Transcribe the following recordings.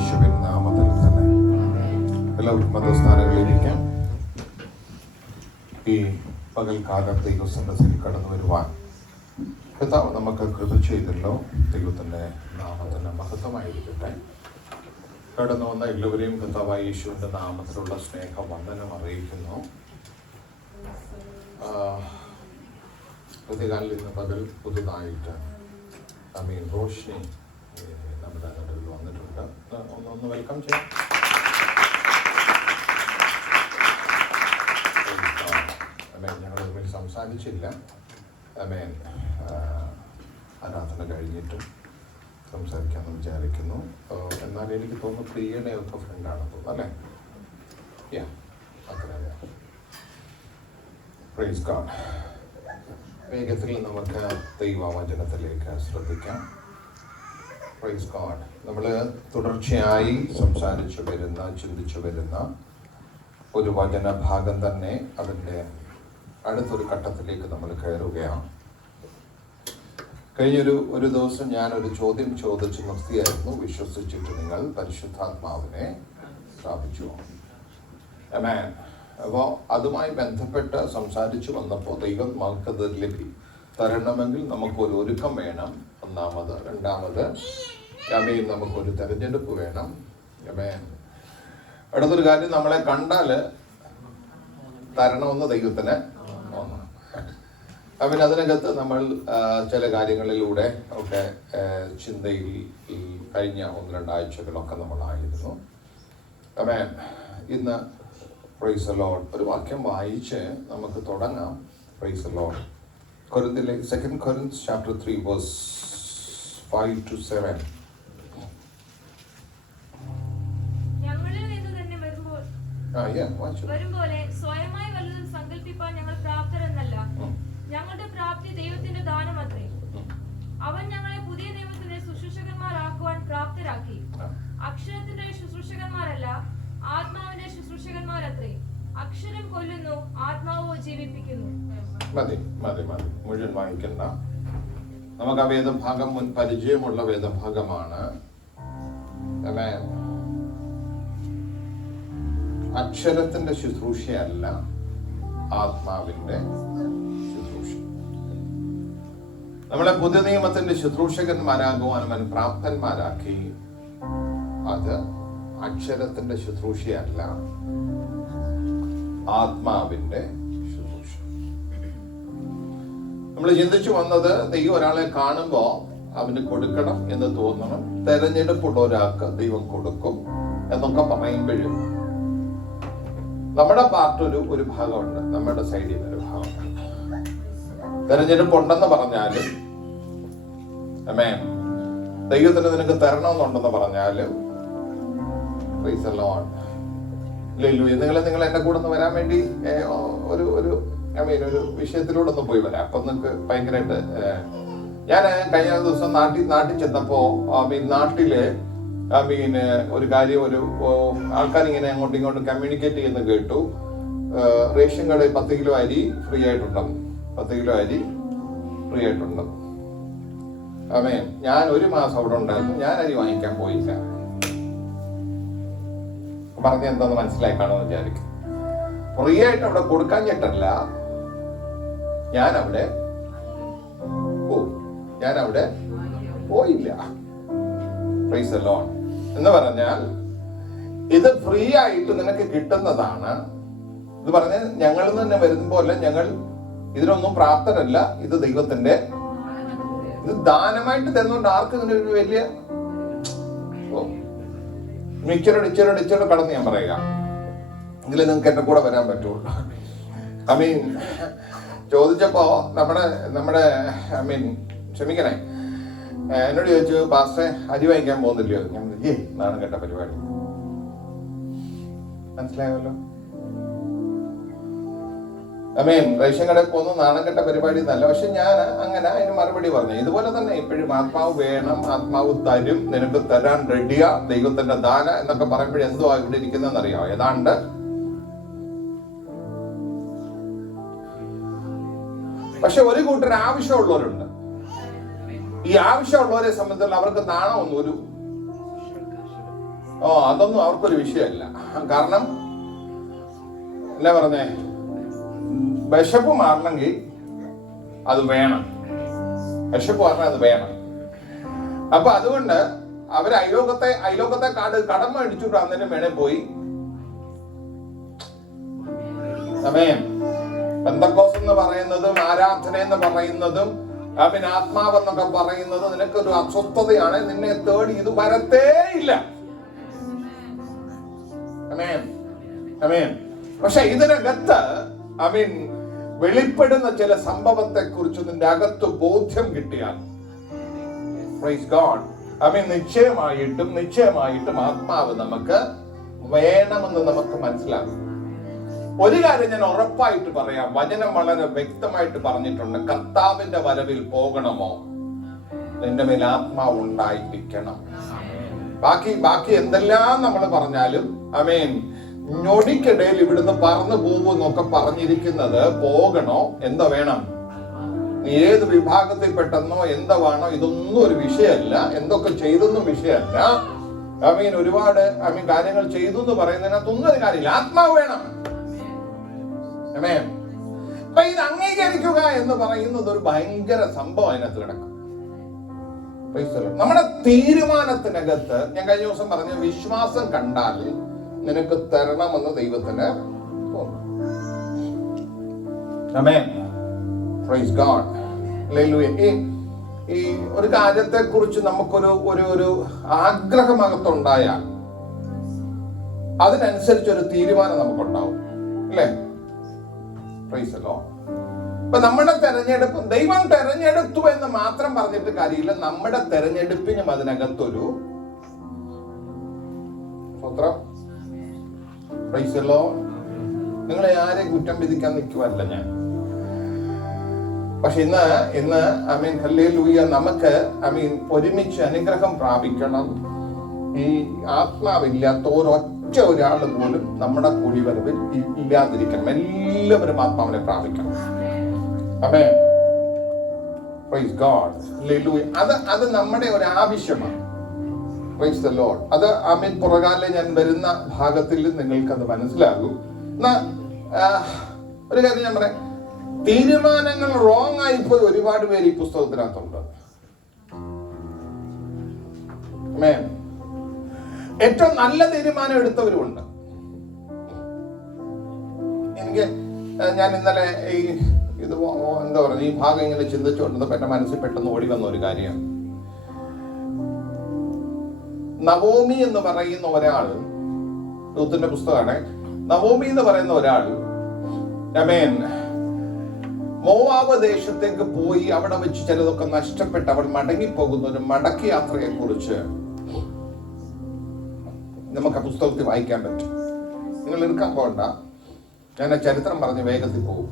യേശുവിൻ നാമത്തിൽ തന്നെ എല്ലാവർക്കും മതസ്ഥാനങ്ങളിലിരിക്കാം. ഈ പകൽക്കാലം ദൈവസന്നിധിയിൽ കടന്നു വരുവാൻ കർത്താവ് നമുക്ക് കൃപ ചെയ്തല്ലോ. ദൈവത്തിൻ്റെ നാമത്തിന് മഹത്വമായിരിക്കട്ടെ. കടന്നു വന്ന എല്ലാവരെയും കർത്താവായ യേശുവിൻ്റെ നാമത്തിലുള്ള സ്നേഹവന്ദനം അറിയിക്കുന്നു. പുതിയകാലിൽ ഇന്ന് പകൽ പുതുതായിട്ട് റോഷ്നി നമ്മുടെ നടുവിൽ വന്നിട്ടുണ്ട്. ഒന്ന് വെൽക്കം ചെയ്യാം. ഞങ്ങൾ തമ്മിൽ സംസാരിച്ചില്ല. ആരാധന കഴിഞ്ഞിട്ടും സംസാരിക്കാമെന്ന് വിചാരിക്കുന്നു. എന്നാൽ എനിക്ക് തോന്നുന്നു പ്രിയയുടെ ഒക്കെ ഫ്രണ്ടാണെന്ന് തോന്നുന്നു, അല്ലേ? അത്ര പ്രൈസ് ഗോഡ്. വേഗത്തിൽ നമുക്ക് ദൈവവചനത്തിലേക്ക് ശ്രദ്ധിക്കാം. Praise God. നമ്മൾ തുടർച്ചയായി സംസാരിച്ചു വരുന്ന, ചിന്തിച്ചു വരുന്ന ഒരു വചനഭാഗം തന്നെ അതിൻ്റെ അടുത്തൊരു ഘട്ടത്തിലേക്ക് നമ്മൾ കയറുകയാണ്. കഴിഞ്ഞൊരു ദിവസം ഞാനൊരു ചോദ്യം ചോദിച്ച് നിർത്തിയായിരുന്നു. വിശ്വസിച്ചിട്ട് നിങ്ങൾ പരിശുദ്ധാത്മാവിനെ സ്ഥാപിച്ചു. ആമേൻ. അപ്പോൾ അതുമായി ബന്ധപ്പെട്ട് സംസാരിച്ചു വന്നപ്പോൾ ദൈവം നമുക്കത് തരണമെങ്കിൽ നമുക്കൊരു ഒരുക്കം വേണം. ഒന്നാമത്. രണ്ടാമത് നമുക്കൊരു തെരഞ്ഞെടുപ്പ് വേണം. അടുത്തൊരു കാര്യം, നമ്മളെ കണ്ടാൽ തരണമെന്ന് ദൈവത്തിന് തോന്നണം. അതിനകത്ത് നമ്മൾ ചില കാര്യങ്ങളിലൂടെ ഒക്കെ ചിന്തയിൽ ഈ കഴിഞ്ഞ 1-2 ആഴ്ചകളൊക്കെ നമ്മളായിരുന്നു. ഇന്ന് പ്രൈസ് ദി ലോർഡ് ഒരു വാക്യം വായിച്ച് നമുക്ക് തുടങ്ങാം. Praise the Lord. കൊരിന്ത്യയിലെ 2 Corinthians chapter 3 verse 5 to 7. സ്വയമായി വല്ലതും സങ്കല്പിപ്പാൻ ഞങ്ങൾ പ്രാപ്തരെന്നല്ല, ഞങ്ങളുടെ പ്രാപ്തി ദൈവത്തിന്റെ ദാനമത്രേ. അവൻ ഞങ്ങളെ പുതിയ നിയമത്തിന്റെ ശുശ്രൂഷകന്മാരാക്കുവാൻ പ്രാപ്തരാക്കി. അക്ഷരത്തിന്റെ ശുശ്രൂഷകന്മാരല്ല, ആത്മാവിന്റെ ശുശ്രൂഷകന്മാരത്രേ. അക്ഷരം കൊല്ലുന്നു, ആത്മാവോ ജീവിപ്പിക്കുന്നു. മതി മുഴുവൻ വായിക്കണ്ട. നമുക്ക് ആ വേദഭാഗം മുൻ പരിചയമുള്ള വേദഭാഗമാണ്. അക്ഷരത്തിന്റെ ശുശ്രൂഷയല്ല, ആത്മാവിന്റെ ശുശ്രൂഷ. നമ്മളെ പുതിയ നിയമത്തിന്റെ ശുശ്രൂഷകന്മാരാകുവാൻ അവൻ പ്രാപ്തന്മാരാക്കി. അത് അക്ഷരത്തിന്റെ ശുശ്രൂഷയല്ല, ആത്മാവിന്റെ ശുശ്രൂഷ. നമ്മൾ ചിന്തിച്ചു വന്നത്, ദൈവം ഒരാളെ കാണുമ്പോൾ അവന് കൊടുക്കണം എന്ന് തോന്നണം. തെരഞ്ഞെടുപ്പുള്ള ഒരാൾക്ക് ദൈവം കൊടുക്കും എന്നൊക്കെ പറയുമ്പോഴും നമ്മുടെ പാർട്ടൊരു ഭാഗമുണ്ട്, നമ്മുടെ സൈഡിൽ ഒരു ഭാഗമുണ്ട്. തെരഞ്ഞെടുപ്പുണ്ടെന്ന് പറഞ്ഞാലും ദൈവത്തിന് നിനക്ക് തരണമെന്നുണ്ടെന്ന് പറഞ്ഞാലും നിങ്ങൾ എന്റെ കൂടെ ഒന്ന് വരാൻ വേണ്ടി ഒരു വിഷയത്തിലൂടെ ഒന്ന് പോയി വരാം. അപ്പൊ നിങ്ങൾക്ക് ഭയങ്കരമായിട്ട് ഞാൻ കഴിഞ്ഞ ദിവസം നാട്ടിൽ ചെന്നപ്പോ നാട്ടില് ഒരു കാര്യം, ആൾക്കാരിങ്ങനെ അങ്ങോട്ടും ഇങ്ങോട്ടും കമ്മ്യൂണിക്കേറ്റ് ചെയ്യുന്ന കേട്ടു. റേഷൻ കടയിൽ 10 കിലോ അരി ഫ്രീ ആയിട്ടുണ്ടെന്ന്. 10 കിലോ അരി ഫ്രീ ആയിട്ടുണ്ടെന്ന്. ഞാൻ 1 മാസം അവിടെ ഉണ്ടായിരുന്നു. ഞാൻ അരി വാങ്ങിക്കാൻ പോയില്ല. പറഞ്ഞ എന്താന്ന് മനസ്സിലായി കാണുമെന്ന് വിചാരിക്കും. ഫ്രീ ആയിട്ട് അവിടെ കൊടുക്കാൻ ചേട്ടല്ല, ഞാൻ അവിടെ പോയില്ല. Price the Lord. എന്ന് പറഞ്ഞാൽ ഇത് ഫ്രീ ആയിട്ട് നിനക്ക് കിട്ടുന്നതാണ്. ഇത് പറഞ്ഞ ഞങ്ങളിൽ തന്നെ വരുമ്പോൾ ഞങ്ങൾ ഇതിനൊന്നും പ്രാപ്തരല്ല, ഇത് ദൈവത്തിന്റെ, ഇത് ദാനമായിട്ട് തരുന്നോണ്ട് ആർക്കും ഇതിനൊരു വലിയ ഇച്ചിരോട് കടന്ന് ഞാൻ പറയുക. എങ്കിലും നിങ്ങൾക്ക് എന്റെ കൂടെ വരാൻ പറ്റുള്ളൂ. ചോദിച്ചപ്പോ നമ്മുടെ ക്ഷമിക്കണേ, എന്നോട് ചോദിച്ചു, പാസ്റ്ററെ അരി വാങ്ങിക്കാൻ പോകുന്നില്ലയോ? ഞാൻ നാണം കേട്ട പരിപാടി. മനസ്സിലായല്ലോ. റേഷൻ കടയിൽ പോകുന്ന നാണം കെട്ട പരിപാടി എന്നല്ല. പക്ഷെ ഞാൻ അങ്ങനെ അതിന് മറുപടി പറഞ്ഞു. ഇതുപോലെ തന്നെ ഇപ്പോഴും ആത്മാവ് വേണം, ആത്മാവ് തരും, നിനക്ക് തരാൻ റെഡിയാ, ദൈവത്തിന്റെ ദാന എന്നൊക്കെ പറയുമ്പോഴും എന്തുവാ ഇവിടെ ഇരിക്കുന്നതെന്ന് അറിയാമോ? ഏതാണ്ട് പക്ഷെ ഒരു കൂട്ടർ ആവശ്യമുള്ളവരുണ്ട്. ഈ ആവശ്യമുള്ളവരെ സംബന്ധിച്ചുള്ള അവർക്ക് നാണമൊന്നും അതൊന്നും അവർക്കൊരു വിഷയമല്ല. കാരണം എന്നാ പറഞ്ഞേ, വിശപ്പ് മാറണമെങ്കിൽ അത് വേണം. വിശപ്പ് മാറണം, അത് വേണം. അപ്പൊ അതുകൊണ്ട് അവർ അയലോകത്തെ കടം മേടിച്ചിട്ട് അന്നേരം വേണേ പോയി. പെന്തക്കോസ് എന്ന് പറയുന്നതും ആരാധന എന്ന് പറയുന്നതും പിന്നെ ആത്മാവെന്നൊക്കെ പറയുന്നത് നിനക്കൊരു അസ്വസ്ഥതയാണ്. നിന്നെ തേടി ഇത് വരത്തേ ഇല്ല. പക്ഷെ ഇതിനകത്ത് വെളിപ്പെടുന്ന ചില സംഭവത്തെ കുറിച്ച് നിന്റെ അകത്ത് ബോധ്യം കിട്ടിയാൽ, പ്രൈസ് ഗോഡ്, നിശ്ചയമായിട്ടും ആത്മാവ് നമുക്ക് വേണമെന്ന് നമുക്ക് മനസ്സിലാകും. ഒരു കാര്യം ഞാൻ ഉറപ്പായിട്ട് പറയാം, വചനം വളരെ വ്യക്തമായിട്ട് പറഞ്ഞിട്ടുണ്ട്. കർത്താവിന്റെ വരവിൽ പോകണമോ, നിന്റെ മേൽ ആത്മാവ് ഉണ്ടായിരിക്കണം. ബാക്കി എന്തെല്ലാം നമ്മൾ പറഞ്ഞാലും ഞൊടിക്കിടയിൽ ഇവിടുന്ന് പറന്നു പോകുന്നൊക്കെ പറഞ്ഞിരിക്കുന്നത് പോകണോ, എന്താ വേണം, നീ ഏത് വിഭാഗത്തിൽ പെട്ടെന്നോ എന്താണോ ഇതൊന്നും ഒരു വിഷയമല്ല. എന്തൊക്കെ ചെയ്തൊന്നും വിഷയമല്ല. ഒരുപാട് കാര്യങ്ങൾ ചെയ്തു എന്ന് പറയുന്നതിനകത്തൊന്നും ഒരു കാര്യമില്ല. ആത്മാവ് വേണം. അപ്പൊ ഇത് അംഗീകരിക്കുക എന്ന് പറയുന്നത് ഒരു ഭയങ്കര സംഭവം അതിനകത്ത് കിടക്കും. നമ്മുടെ തീരുമാനത്തിനകത്ത് ഞാൻ കഴിഞ്ഞ ദിവസം പറഞ്ഞ വിശ്വാസം കണ്ടാൽ നിനക്ക് തരണമെന്ന് ദൈവത്തിന് തോന്നും. Praise God. ഈ ഒരു കാര്യത്തെ കുറിച്ച് നമുക്കൊരു ആഗ്രഹമകത്തുണ്ടായാൽ അതിനനുസരിച്ചൊരു തീരുമാനം നമുക്കുണ്ടാവും, അല്ലേ? Price the Lord. അപ്പൊ നമ്മുടെ തെരഞ്ഞെടുപ്പ് ദൈവം തെരഞ്ഞെടുത്തു എന്ന് മാത്രം പറഞ്ഞിട്ട് കാര്യമില്ല. നമ്മുടെ തെരഞ്ഞെടുപ്പിനും അതിനകത്തൊരു പ്രൈസ് ദി ലോർഡ്. നിങ്ങളെ ആരെയും കുറ്റം വിധിക്കാൻ നിൽക്കുവല്ല ഞാൻ. പക്ഷെ ഇന്ന് ഹല്ലേലൂയ, നമുക്ക് ഒരുമിച്ച് അനുഗ്രഹം പ്രാപിക്കണം. ഈ ആത്മാവില്ലാത്ത ഒരൊറ്റ ഒരാൾ പോലും നമ്മുടെ കൂടി വരവിൽ ഇല്ലാതിരിക്കണം. എല്ലാവരും ആത്മാവിനെ പ്രാപിക്കണം. Praise God. ഹല്ലേലൂയ. അത് നമ്മുടെ ഒരു ആവശ്യമാണ്. Praise the Lord. അത് പുറകാലെ ഞാൻ വരുന്ന ഭാഗത്തിൽ നിങ്ങൾക്കത് മനസ്സിലാകും. ഒരു കാര്യം ഞാൻ പറയാം, തീരുമാനങ്ങൾ റോങ് ആയിപ്പോയി ഒരുപാട് പേര് ഈ പുസ്തകത്തിനകത്തുണ്ട്. ഏറ്റവും നല്ല തീരുമാനം എടുത്തവരുമുണ്ട്. ഞാൻ ഇന്നലെ ഇത് എന്താ പറയുക, ഈ ഭാഗം ഇങ്ങനെ ചിന്തിച്ചുകൊണ്ടത് എന്റെ മനസ്സിൽ പെട്ടെന്ന് ഓടി വന്ന ഒരു കാര്യമാണ്. നവോമി എന്ന് പറയുന്ന ഒരാൾ, രൂത്തിന്റെ പുസ്തകമാണ്. നവോമി എന്ന് പറയുന്ന ഒരാൾ മോവാബ് ദേശത്തേക്ക് പോയി അവിടെ വെച്ച് ചിലതൊക്കെ നഷ്ടപ്പെട്ട് അവൾ മടങ്ങിപ്പോകുന്ന ഒരു മടക്കി യാത്രയെ കുറിച്ച് നമുക്ക് ആ പുസ്തകത്തിൽ വായിക്കാൻ പറ്റും. നിങ്ങൾ എടുക്കാൻ പോകണ്ട, ഞാൻ ആ ചരിത്രം പറഞ്ഞ് വേഗത്തിൽ പോകും.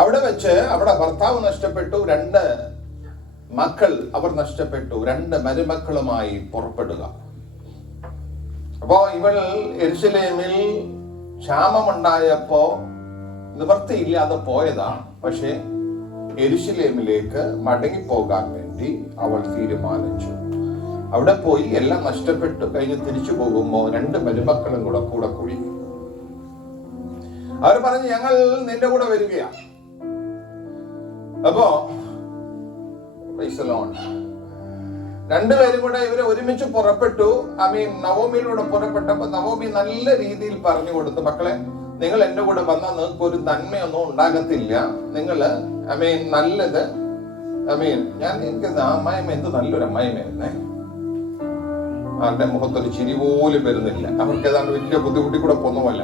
അവിടെ വെച്ച് അവിടെ ഭർത്താവ് നഷ്ടപ്പെട്ടു, 2 മക്കൾ അവർ നഷ്ടപ്പെട്ടു, 2 മരുമക്കളുമായി പുറപ്പെടുക. അപ്പോ ഇവൾ യെരൂശലേമിൽ ക്ഷാമമുണ്ടായപ്പോ നിവൃത്തിയില്ലാതെ പോയതാ. പക്ഷെ യെരൂശലേമിലേക്ക് മടങ്ങിപ്പോകാൻ വേണ്ടി അവൾ തീരുമാനിച്ചു. അവിടെ പോയി എല്ലാം നഷ്ടപ്പെട്ടു കഴിഞ്ഞ് തിരിച്ചു പോകുമ്പോ 2 മരുമക്കളും കൂടെ കൂടി. അവർ പറഞ്ഞു, ഞങ്ങൾ നിന്റെ കൂടെ വരികയാ. അപ്പോ രണ്ടുപേരും കൂടെ ഇവരെ ഒരുമിച്ച് പുറപ്പെട്ടു. നവോമിയിലൂടെ പുറപ്പെട്ടപ്പോ നവോമി നല്ല രീതിയിൽ പറഞ്ഞു കൊടുത്തു, മക്കളെ, നിങ്ങൾ എന്റെ കൂടെ വന്നാൽ നിങ്ങൾക്ക് ഒരു നന്മയൊന്നും ഉണ്ടാകത്തില്ല. നിങ്ങള് നല്ലത് എനിക്ക് അമ്മായിമ്മ എന്ത് നല്ലൊരു അമ്മായിമ്മയായിരുന്നേ. അവരുടെ മുഖത്തൊരു ചിരി പോലും വരുന്നില്ല. അവർക്ക് ഏതാണ്ട് വലിയ ബുദ്ധിമുട്ടി കൂടെ പോന്നുമല്ല.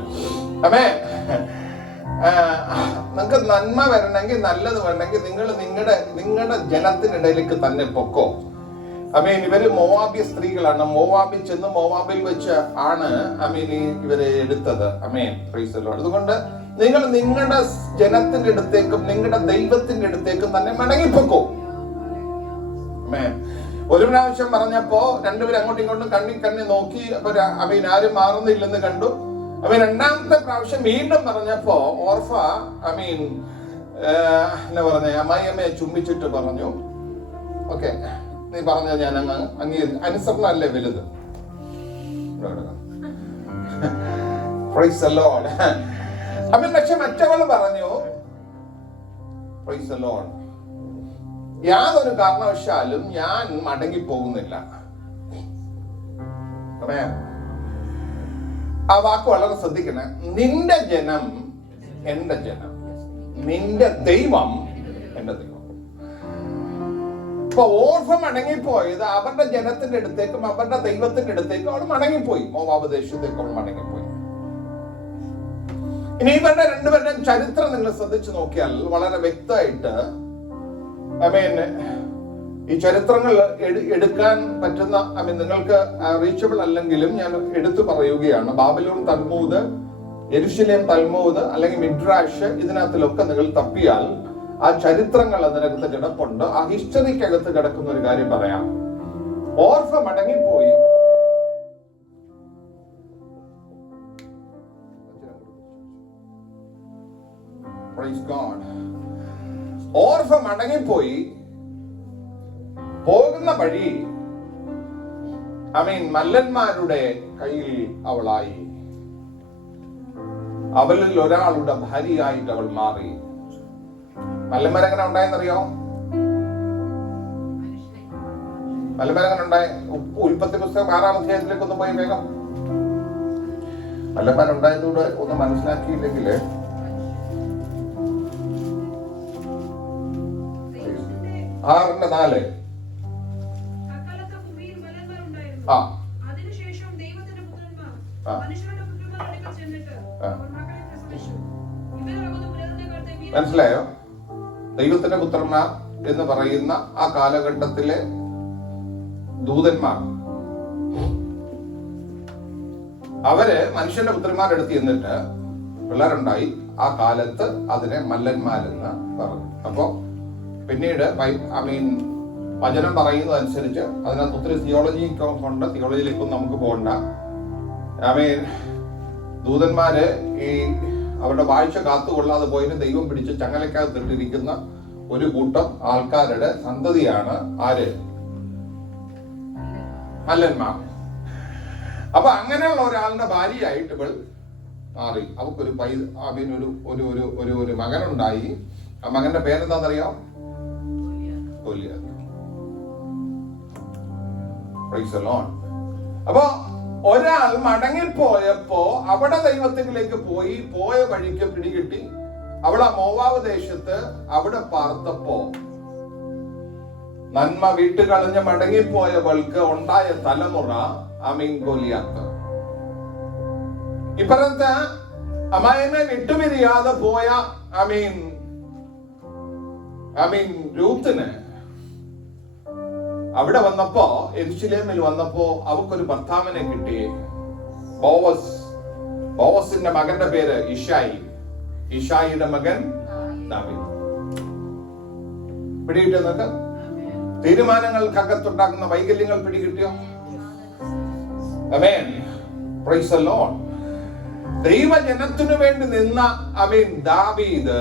നിങ്ങൾക്ക് നന്മ വരണമെങ്കിൽ, നല്ലത് വരണമെങ്കിൽ നിങ്ങൾ നിങ്ങളുടെ ജനത്തിനിടയിലേക്ക് തന്നെ പൊക്കോ. ഇവര് മോവാബി സ്ത്രീകളാണ്. മോവാബിൽ ചെന്ന് മോവാബിൽ വെച്ച് ആണ് ഇവരെ എടുത്തത്. അതുകൊണ്ട് നിങ്ങൾ നിങ്ങളുടെ ജനത്തിന്റെ അടുത്തേക്കും നിങ്ങളുടെ ദൈവത്തിന്റെ അടുത്തേക്കും തന്നെ മടങ്ങിപ്പോക്കോ. ഒരു പ്രാവശ്യം പറഞ്ഞപ്പോ 2 പേരും അങ്ങോട്ടും ഇങ്ങോട്ടും കണ്ണി നോക്കി. അപ്പൊ ആരും മാറുന്നില്ലെന്ന് കണ്ടു. രണ്ടാമത്തെ പ്രാവശ്യം വീണ്ടും പറഞ്ഞപ്പോ ഓർഫ എന്നാ പറഞ്ഞ അമ്മായിയമ്മയെ ചുംബിച്ചിട്ട് പറഞ്ഞു, ഓക്കെ, നീ പറഞ്ഞ ഞാൻ അനുസരണല്ലേ വലുത്. Praise the Lord. അവൻ പക്ഷെ മറ്റവള് പറഞ്ഞു, Praise the Lord, യാതൊരു കാരണവശാലും ഞാൻ മടങ്ങിപ്പോകുന്നില്ല. ആ വാക്ക് വളരെ ശ്രദ്ധിക്കണേ. നിന്റെ ജനം എന്റെ ജനം, നിന്റെ ദൈവം എന്റെ ദൈവം. ഇപ്പൊ ഓർഫ മടങ്ങിപ്പോയത് അവരുടെ ജനത്തിന്റെ അടുത്തേക്കും അവരുടെ ദൈവത്തിന്റെ അടുത്തേക്കും അവൾ മടങ്ങിപ്പോയി. മോവാബ് ദേശത്തേക്ക് അവൾ മടങ്ങിപ്പോയി. ഇനി ഇവരുടെ രണ്ടുപേരുടെയും ചരിത്രം നിങ്ങൾ ശ്രദ്ധിച്ചു നോക്കിയാൽ വളരെ വ്യക്തമായിട്ട് ഈ ചരിത്രങ്ങൾ എടുക്കാൻ പറ്റുന്ന നിങ്ങൾക്ക് റീച്ചബിൾ അല്ലെങ്കിലും ഞാൻ എടുത്തു പറയുകയാണ്. ബാബിലോൺ തൽമൂദ്, യെരുശലേം തൽമൂദ് അല്ലെങ്കിൽ മിഡ്രാഷ്, ഇതിനകത്തിലൊക്കെ നിങ്ങൾ തപ്പിയാൽ ആ ചരിത്രങ്ങൾ അതിനകത്ത് കിടപ്പുണ്ട്. ആ ഹിസ്റ്ററിക്കകത്ത് കിടക്കുന്ന ഒരു കാര്യം പറയാം. ഓർഫ മടങ്ങിപ്പോയി. ഓർഫ മടങ്ങിപ്പോയി. പോകുന്ന വഴി മല്ലന്മാരുടെ കയ്യിൽ അവളായി. അവളിൽ ഒരാളുടെ ഭാര്യയായിട്ട് അവൾ മാറി. മല്ലന്മാരെങ്ങനെ ഉണ്ടായെന്നറിയോ? മല്ലന്മാരെങ്ങനെ ഉണ്ടായ? ഉൽപ്പത്തി പുസ്തകം 6-ാം അധ്യായത്തിലേക്ക് ഒന്ന് പോയി വേഗം. മല്ലന്മാരുണ്ടായതോടെ ഒന്ന് മനസ്സിലാക്കിയില്ലെങ്കിൽ 6:4. മനസ്സിലായോ? ദൈവത്തിന്റെ പുത്രന്മാർ എന്ന് പറയുന്ന ആ കാലഘട്ടത്തിലെ ദൂതന്മാർ, അവര് മനുഷ്യന്റെ പുത്രന്മാരെടുത്ത് എന്നിട്ട് പിള്ളേരുണ്ടായി. ആ കാലത്ത് അതിനെ മല്ലന്മാരെന്ന് പറഞ്ഞു. അപ്പോ പിന്നീട് വചനം പറയുന്നതനുസരിച്ച് അതിനകത്ത് ഒത്തിരി തിയോളജി കൊണ്ട് തിയോളജിയിലേക്കൊന്നും നമുക്ക് പോകണ്ട. ദൂതന്മാര് ഈ അവരുടെ വാഴ്ച കാത്തുകൊള്ളാതെ പോയിട്ട് ദൈവം പിടിച്ച് ചങ്ങലക്കകത്തിട്ടിരിക്കുന്ന ഒരു കൂട്ടം ആൾക്കാരുടെ സന്തതിയാണ് ആര്? മല്ലന്മാർ. അപ്പൊ അങ്ങനെയുള്ള ഒരാളുടെ ഭാര്യയായിട്ട് ഇവൾ മാറി. അവക്കൊരു ഒരു മകനുണ്ടായി. ആ മകന്റെ പേരെന്താണെന്നറിയോ? ഗോലിയാത്ത്. Praise the Lord. അപ്പോ ഒരാൾ മടങ്ങിപ്പോയപ്പോ അവിടെ ദൈവത്തിലേക്ക് പോയ വഴിക്ക് പിടികിട്ടി. അവൾ ആ മോവാബ് ദേശത്ത് അവിടെ പാർത്തപ്പോ നന്മ വിട്ടുകളഞ്ഞ് മടങ്ങിപ്പോയവൾക്ക് ഉണ്ടായ തലമുറ ഗോലിയാത്ത്. ഇപ്പുറത്ത് അമ്മായിനെ വിട്ടുപിരിയാതെ പോയ രൂത്തിന് അവിടെ വന്നപ്പോ, യെരുശലേമിൽ വന്നപ്പോ അവക്കൊരു ഭർത്താവിനെ കിട്ടി. ബോവസിന്റെ മകന്റെ പേര് ഇഷായി. ഇഷായിയുടെ മകൻ ദാവീദ്. പിടികിട്ടിയോ നിങ്ങൾക്ക്? തീരുമാനങ്ങൾക്കകത്തുണ്ടാകുന്ന വൈകല്യങ്ങൾ പിടികിട്ടിയോ? ആമേൻ. Praise the Lord. ദൈവജനത്തിനു വേണ്ടി നിന്ന ദാവീദ്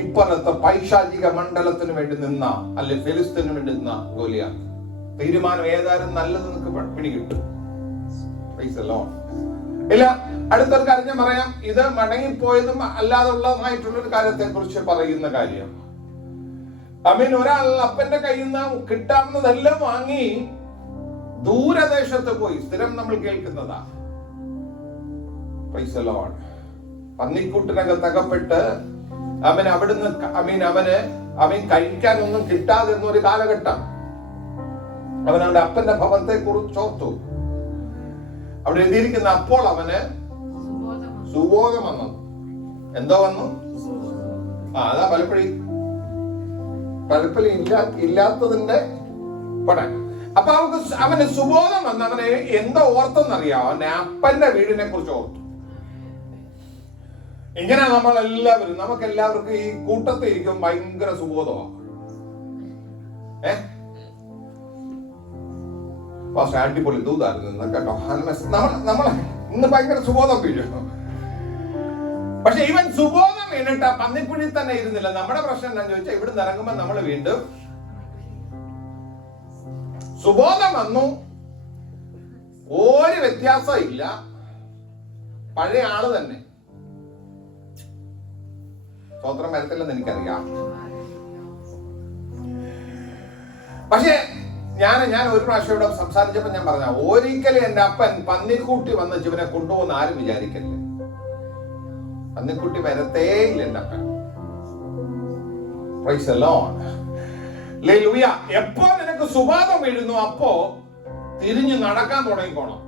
ഇപ്പുറത്തെ പൈശാചിക മണ്ഡലത്തിന് വേണ്ടി നിന്ന, അല്ലെ ഫെലിസ്തീനു വേണ്ടി നിന്ന ഗോലിയാത്ത്. തീരുമാനം ഏതായാലും നല്ലത് നിങ്ങൾക്ക് പിടികിട്ടും. Price the Lord. ഇല്ല, അടുത്തൊരു കാര്യം ഞാൻ പറയാം. ഇത് മടങ്ങിപ്പോയതും അല്ലാതുള്ളതുമായിട്ടുള്ളൊരു കാര്യത്തെ കുറിച്ച് പറയുന്ന കാര്യം. ഒരാൾ അപ്പന്റെ കയ്യിൽ നിന്ന് കിട്ടാവുന്നതെല്ലാം വാങ്ങി ദൂരദേശത്ത് പോയി. സ്ഥിരം നമ്മൾ കേൾക്കുന്നതാ. Praise the Lord. പന്നിക്കൂട്ടിനകത്ത് അകപ്പെട്ട് അവിടുന്ന് അവൻ കഴിക്കാനൊന്നും കിട്ടാതെ എന്നൊരു കാലഘട്ടം. അവനവന്റെ അപ്പന്റെ ഭവനത്തെ കുറിച്ചോർത്തു. അവിടെ എഴുതിയിരിക്കുന്ന അപ്പോൾ അവന് സുബോധം വന്നു. എന്തോ വന്നു? അതാ പലപ്പോഴും ഇല്ലാത്തതിന്റെ പടം. അപ്പൊ അവന് സുബോധം വന്ന് അവനെ എന്തോ ഓർത്തെന്നറിയാം. അവന്റെ അപ്പന്റെ വീടിനെ കുറിച്ച് ഓർത്തു. ഇങ്ങനെ നമുക്ക് എല്ലാവർക്കും ഈ കൂട്ടത്തിൽ ഇരിക്കും ഭയങ്കര സുബോധമാണ്. അടിപൊളി ദൂതായിരുന്നു കേട്ടോ. നമ്മളെ ഇന്ന് ഭയങ്കര സുബോധം വീഴും. പക്ഷെ ഇവൻ സുബോധം വീണിട്ട് പന്നിക്കുഴി തന്നെ ഇരുന്നില്ല. നമ്മുടെ പ്രശ്നം എന്താണെന്ന് ചോദിച്ചാൽ ഇവിടുന്ന് ഇറങ്ങുമ്പോൾ നമ്മൾ വീണ്ടും സുബോധം വന്നു, ഒരു വ്യത്യാസം ഇല്ല, പഴയ ആള് തന്നെ. സ്തോത്രം വരത്തില്ലെന്ന് എനിക്കറിയാം. പക്ഷേ ഞാൻ ഒരു പ്രാവശ്യം ഇവിടെ സംസാരിച്ചപ്പോൾ ഞാൻ പറഞ്ഞ, ഒരിക്കലും എന്റെ അപ്പൻ പന്നിക്കൂട്ടി വന്ന് ജീവനെ കൊണ്ടുപോകുന്ന ആരും വിചാരിക്കല്ലേ. പന്നിക്കുട്ടി വരത്തേ ഇല്ല എന്റെ അപ്പൻ. Price the Lord. ഹല്ലേലൂയ. എപ്പോ നിനക്ക് സുബോധം വീഴുന്നു അപ്പോ തിരിഞ്ഞു നടക്കാൻ തുടങ്ങിക്കോണം.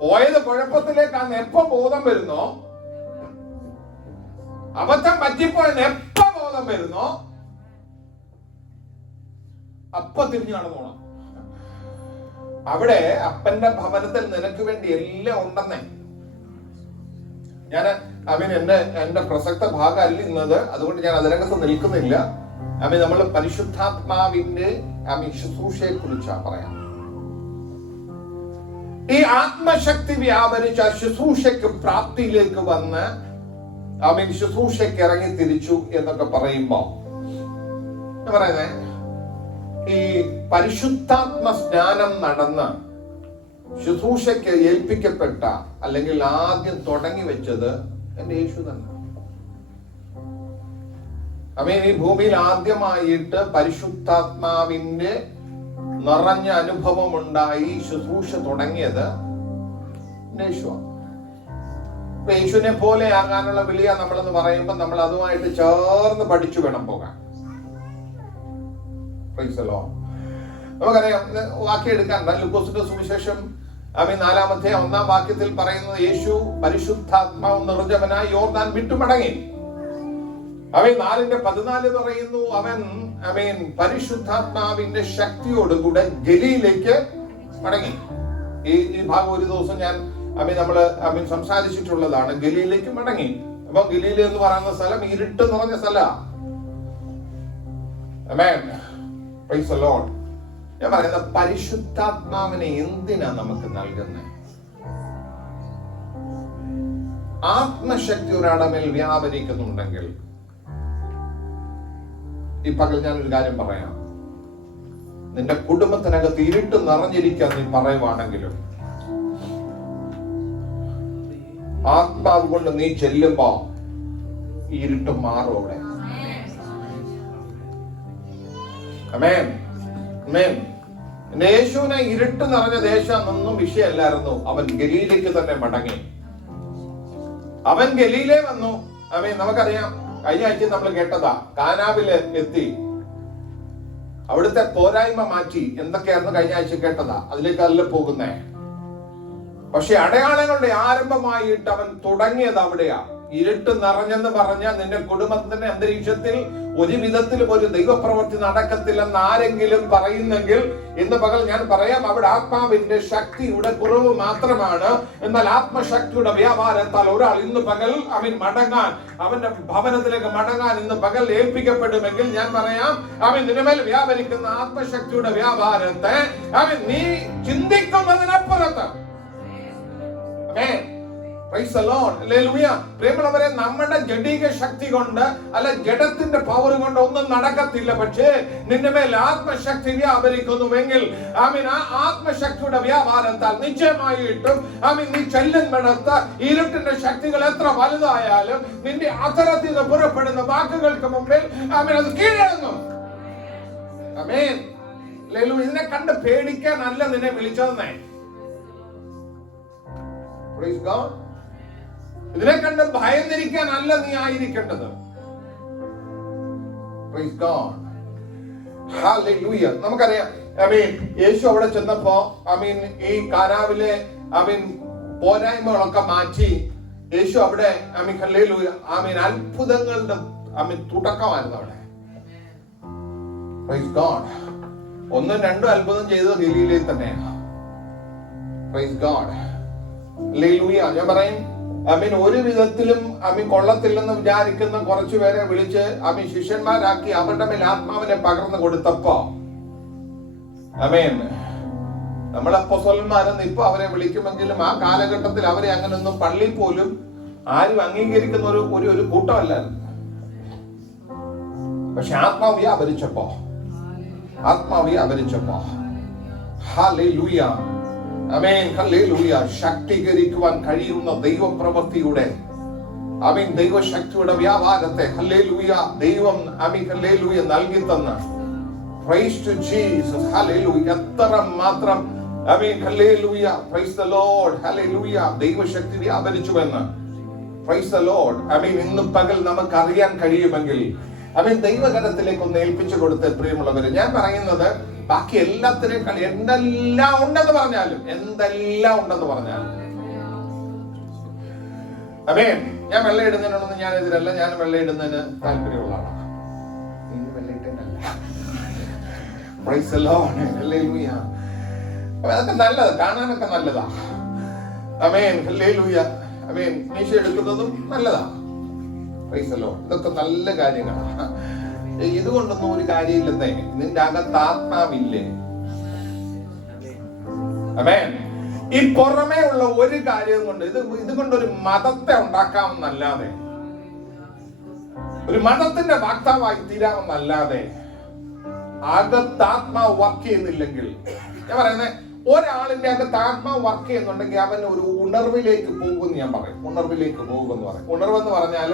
പോയത് കുഴപ്പത്തിലേക്കാണ് എപ്പോ ബോധം വരുന്നോ, അബദ്ധം പറ്റിപ്പോയെന്ന് എപ്പോ ബോധം വരുന്നോ അപ്പൊ തിരിഞ്ഞു നടന്നോണം. അവിടെ അപ്പന്റെ ഭവനത്തിൽ നിനക്ക് വേണ്ടി എല്ലാം ഉണ്ടെന്നേ. ഞാൻ എന്റെ പ്രസക്ത ഭാഗം അല്ല ഇന്നത്, അതുകൊണ്ട് ഞാൻ അതിനകത്ത് നിൽക്കുന്നില്ല. നമ്മൾ പരിശുദ്ധാത്മാവിന്റെ ശുശ്രൂഷയെ കുറിച്ചാണ് പറയാം. ഈ ആത്മശക്തി വ്യാപരിച്ച ശുശ്രൂഷയ്ക്ക് പ്രാപ്തിയിലേക്ക് വന്ന് ശുശ്രൂഷയ്ക്ക് ഇറങ്ങി തിരിച്ചു എന്നൊക്കെ പറയുമ്പോ പറയുന്നേ, ഈ പരിശുദ്ധാത്മ സ്നാനം നടന്ന് ശുശ്രൂഷയ്ക്ക് ഏൽപ്പിക്കപ്പെട്ട അല്ലെങ്കിൽ ആദ്യം തുടങ്ങി വെച്ചത് എന്റെ യേശു തന്നെ. ഈ ഭൂമിയിൽ ആദ്യമായിട്ട് പരിശുദ്ധാത്മാവിന്റെ നിറഞ്ഞ അനുഭവം ഉണ്ടായി ശുശ്രൂഷ തുടങ്ങിയത് യേശുവാണ്. യേശുവിനെ പോലെ ആകാനുള്ള വിളിയാ നമ്മളെന്ന് പറയുമ്പോൾ നമ്മൾ അതുമായിട്ട് ചേർന്ന് പഠിച്ചു വേണം പോകാൻ. നമുക്കറിയാം, വാക്യം എടുക്കാൻ ലൂക്കോസിന്റെ സുവിശേഷം 4-ാമത്തെ 1-ാം വാക്യത്തിൽ പറയുന്നത്, യേശു പരിശുദ്ധാത്മാവ് നിറഞ്ഞവനായി യോർദാൻ വിട്ടുമടങ്ങി. 4:14 പറയുന്നു, അവൻ പരിശുദ്ധാത്മാവിന്റെ ശക്തിയോടുകൂടെ ഗലീലേക്ക് മടങ്ങി. ഈ ഭാഗം ഒരു ദിവസം നമ്മള് സംസാരിച്ചിട്ടുള്ളതാണ്. ഗലീലേക്ക് മടങ്ങി. അപ്പൊ ഗലീല എന്ന് പറയുന്ന സ്ഥലം ഇരുട്ട് നിറഞ്ഞ സ്ഥലമാണ്. Price the Lord. ഞാൻ പറയുന്ന പരിശുദ്ധാത്മാവിനെ എന്തിനാ നമുക്ക് നൽകുന്നത്? ആത്മശക്തി ഒരാളുടെ മേൽ വ്യാപരിക്കുന്നുണ്ടെങ്കിൽ, ഈ പകൽ ഞാനൊരു കാര്യം പറയാം, നിന്റെ കുടുംബത്തിനകത്ത് ഇരുട്ട് നിറഞ്ഞിരിക്കാൻ നീ പറയുവാണെങ്കിലും ആത്മാവ് കൊണ്ട് നീ ചെല്ലുമ്പോ ഇരുട്ട് മാറും അവിടെ. ആമേൻ. ആമേൻ. യേശുവിനെ ഇരുട്ട് നിറഞ്ഞ ദേശം ഒന്നും വിഷയമല്ലായിരുന്നു. അവൻ ഗലീലയ്ക്ക് തന്നെ മടങ്ങി. അവൻ ഗലീലേ വന്നു. നമുക്കറിയാം, കഴിഞ്ഞ ആഴ്ച നമ്മൾ കേട്ടതാ, കാനാവില് എത്തി അവിടുത്തെ പോരായ്മ മാറ്റി. എന്തൊക്കെയായിരുന്നു കഴിഞ്ഞ ആഴ്ച കേട്ടതാ, അതിലേക്കല്ല പോകുന്നേ. പക്ഷെ അടയാളങ്ങളുടെ ആരംഭമായിട്ട് അവൻ തുടങ്ങിയത് അവിടെയാ. ഇരുട്ട് നിറഞ്ഞെന്ന് പറഞ്ഞ നിന്റെ കുടുംബത്തിന്റെ അന്തരീക്ഷത്തിൽ ഒരു വിധത്തിലും ഒരു ദൈവപ്രവൃത്തി നടക്കത്തില്ലെന്ന് ആരെങ്കിലും പറയുന്നെങ്കിൽ ഇന്ന് പകൽ ഞാൻ പറയാം, അവിടെ ആത്മാവിന്റെ ശക്തിയുടെ കുറവ് മാത്രമാണ്. എന്നാൽ ആത്മശക്തിയുടെ വ്യാപാരത്താൽ ഒരാൾ ഇന്ന് പകൽ മടങ്ങാൻ, അവന്റെ ഭവനത്തിലേക്ക് മടങ്ങാൻ ഇന്ന് പകൽ ഏൽപ്പിക്കപ്പെടുമെങ്കിൽ ഞാൻ പറയാം, നിന്മേൽ വ്യാപരിക്കുന്ന ആത്മശക്തിയുടെ വ്യാപാരത്തെ നീ ചിന്തിക്കുന്നതിനപ്പുറത്ത്. പ്രിയമുള്ളവരെ, നമ്മുടെ ജഡിക ശക്തി കൊണ്ട് അല്ല ജഡത്തിന്റെ പവർ കൊണ്ട് ഒന്നും നടക്കത്തില്ല. പക്ഷേ നിന്റെ മേൽ ആത്മശക്തി വ്യാപരിക്കുന്നുവെങ്കിൽ ആ ആത്മശക്തിയുടെ വ്യാപാരത്താൽ നിശ്ചയമായിട്ടും നീ ചെല്ലുന്നിടത്ത് ഇരുട്ടിന്റെ ശക്തികൾ എത്ര വലുതായാലും നിന്റെ അത്തരത്തിൽ നിന്ന് പുറപ്പെടുന്ന വാക്കുകൾക്ക് മുമ്പിൽ അത് കീഴടങ്ങും. ഇതിനെ കണ്ട് പേടിക്കാനല്ല നിന്നെ വിളിച്ചതെന്നേ. ഇതിനെ കണ്ട് ഭയന്നിരിക്കാനല്ല നീ ആയിരിക്കേണ്ടത്. നമുക്കറിയാം, യേശു അവിടെ ചെന്നപ്പോ ഈ കാനാവിലെ പോരായ്മകളൊക്കെ മാറ്റി യേശു അവിടെ അത്ഭുതങ്ങളുടെ തുടക്കമായിരുന്നു അവിടെ. Praise God. 1-2 അത്ഭുതം ചെയ്തത് ഗലീലയിൽ തന്നെയാണ്. Price God. ഹല്ലേലൂയ. ഞാൻ പറയും, ഒരു വിധത്തിലും കൊള്ളത്തില്ലെന്ന് വിചാരിക്കുന്ന കുറച്ചുപേരെ വിളിച്ച് ശിഷ്യന്മാരാക്കി അവരുടെ മേൽ ആത്മാവിനെ പകർന്നു കൊടുത്തപ്പോ നമ്മൾ അപ്പോസ്തലന്മാരെന്ന് ഇപ്പൊ അവരെ വിളിക്കുമെങ്കിലും ആ കാലഘട്ടത്തിൽ അവരെ അങ്ങനൊന്നും പള്ളിയിൽ പോലും ആരും അംഗീകരിക്കുന്ന ഒരു കൂട്ടമല്ലായിരുന്നു. പക്ഷെ ആത്മാവ് വ്യാപരിച്ചപ്പോ ആത്മാവ് വ്യാപരിച്ചപ്പോ ഹല്ലേലൂയ, ആമേൻ, ഹല്ലേലൂയ, ശക്തീകരിക്കുവാൻ കഴിയുന്ന ദൈവപ്രവൃത്തിയുടെ ആമേൻ ദൈവശക്തിയുടെ വ്യാപാരത്തെ ഹല്ലേലൂയ ദൈവം ആമേൻ ഹല്ലേലൂയ നൽകി തന്ന പ്രൈസ് ടു ജീസസ്. ഹല്ലേലൂയ, എത്ര മാത്രം ആമേൻ hallelujah, praise the Lord, hallelujah, ദൈവശക്തി വ്യാപരിച്ചുവെന്ന് പ്രൈസ് ദി ലോർഡ്. ആമേൻ, ഇന്ന് പകൽ നമുക്ക് അറിയാൻ കഴിയുമെങ്കിൽ ആമേൻ ദൈവകരത്തിലേക്ക് ഒന്ന് ഏൽപ്പിച്ചു കൊടുത്ത് പ്രിയമുള്ളവരെ, ഞാൻ പറയുന്നത് ബാക്കി എല്ലാത്തിനേക്കാൾ എന്തെല്ലാം ഉണ്ടെന്ന് പറഞ്ഞാലും ആമേൻ, ഞാൻ വെള്ളയിടുന്നതിനൊന്നും ഞാൻ എതിരല്ല, ഞാൻ വെള്ളയിടുന്നതിന് താല്പര്യമുള്ള ആളാണ്. Price the Lord, hallelujah. അതൊക്കെ നല്ലത്, കാണാനൊക്കെ നല്ലതാ. ആമേൻ, ഹല്ലേലൂയ, ആമേൻ, മീശ എടുക്കുന്നതും നല്ലതാ. പ്രൈസ് ദി ലോർഡ്, ഇതൊക്കെ നല്ല കാര്യങ്ങളാണ്. ഇതുകൊണ്ടൊന്നും ഒരു കാര്യമില്ലെന്നേ, നിന്റെ അകത്ത് ആത്മാവില്ലേ? ആമേൻ. ഈ പുറമേ ഉള്ള ഒരു കാര്യം കൊണ്ട് ഇതുകൊണ്ടൊരു മതത്തെ ഉണ്ടാക്കാമെന്നല്ലാതെ, ഒരു മതത്തിന്റെ വാക്താവായി തീരാമെന്നല്ലാതെ അകത്ത് ആത്മാവ് വർക്ക് ചെയ്യുന്നില്ലെങ്കിൽ, ഞാൻ പറയുന്നത് ഒരാളിന്റെ അകത്ത് ആത്മാവ് വർക്ക് ചെയ്യുന്നുണ്ടെങ്കിൽ അവൻ ഒരു ഉണർവിലേക്ക് പോകുമെന്ന് ഞാൻ പറയും. ഉണർവിലേക്ക് പോകുമെന്ന് പറയും. ഉണർവെന്ന് പറഞ്ഞാൽ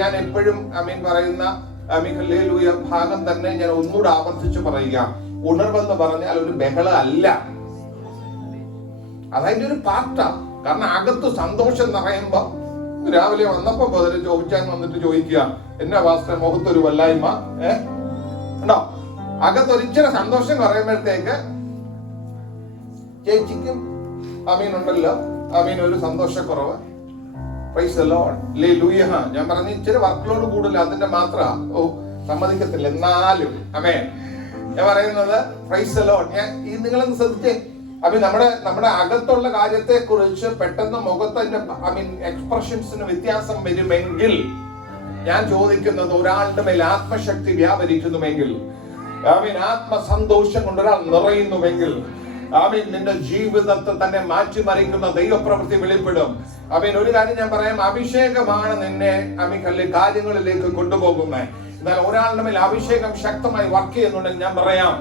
ഞാൻ എപ്പോഴും പറയുന്ന ഹല്ലേലൂയ ഭാഗം തന്നെ ഞാൻ ഒന്നുകൂടെ ആവർത്തിച്ച് പറയുക. ഉണർവെന്ന് പറഞ്ഞാൽ ഒരു ബഹള അല്ല, അതതിന്റെ ഒരു പാർട്ടാ. കാരണം അകത്ത് സന്തോഷം നിറയുമ്പോ, രാവിലെ വന്നപ്പോ മുതൽ ചോദിച്ചാൻ വന്നിട്ട് ചോദിക്കുക, എന്നാ പാസ്റ്റർ മുഖത്തൊരു വല്ലായ്മ ഉണ്ടോ? അകത്തൊരിച്ചിരി സന്തോഷം കുറയുമ്പോഴത്തേക്ക് ചേച്ചിക്കും ഉണ്ടല്ലോ ഒരു സന്തോഷക്കുറവ്. Praise the Lord, hallelujah. ഞാൻ പറഞ്ഞു ഇച്ചിരി വർക്ക് ലോഡ് കൂടുതൽ, അതിന്റെ മാത്രം സമ്മതിക്കത്തില്ല. എന്നാലും ആമേൻ, ഞാൻ പറയുന്നത് പ്രൈസ് ദി ലോർഡ്. നിങ്ങളൊന്ന് ശ്രദ്ധിച്ചേ. നമ്മുടെ അകത്തുള്ള കാര്യത്തെ കുറിച്ച് പെട്ടെന്ന് മുഖത്തിന്റെ എക്സ്പ്രഷൻസിന് വ്യത്യാസം വരുമെങ്കിൽ, ഞാൻ ചോദിക്കുന്നത് ഒരാളുടെ മേൽ ആത്മശക്തി വ്യാപരിക്കുന്നുവെങ്കിൽ, ആത്മസന്തോഷം കൊണ്ട് ഒരാൾ നിറയുന്നുവെങ്കിൽ, നിന്റെ ജീവിതത്തെ തന്നെ മാറ്റിമറിക്കുന്ന ദൈവപ്രവൃത്തി വെളിപ്പെടും. ഒരു കാര്യം ഞാൻ പറയാം, അഭിഷേകമാണ് നിന്നെ കാര്യങ്ങളിലേക്ക് കൊണ്ടുപോകുന്നത്. എന്നാൽ ഒരാളുടെ മേൽ അഭിഷേകം ശക്തമായി വർക്ക് ചെയ്യുന്നുണ്ടെങ്കിൽ ഞാൻ പറയാം,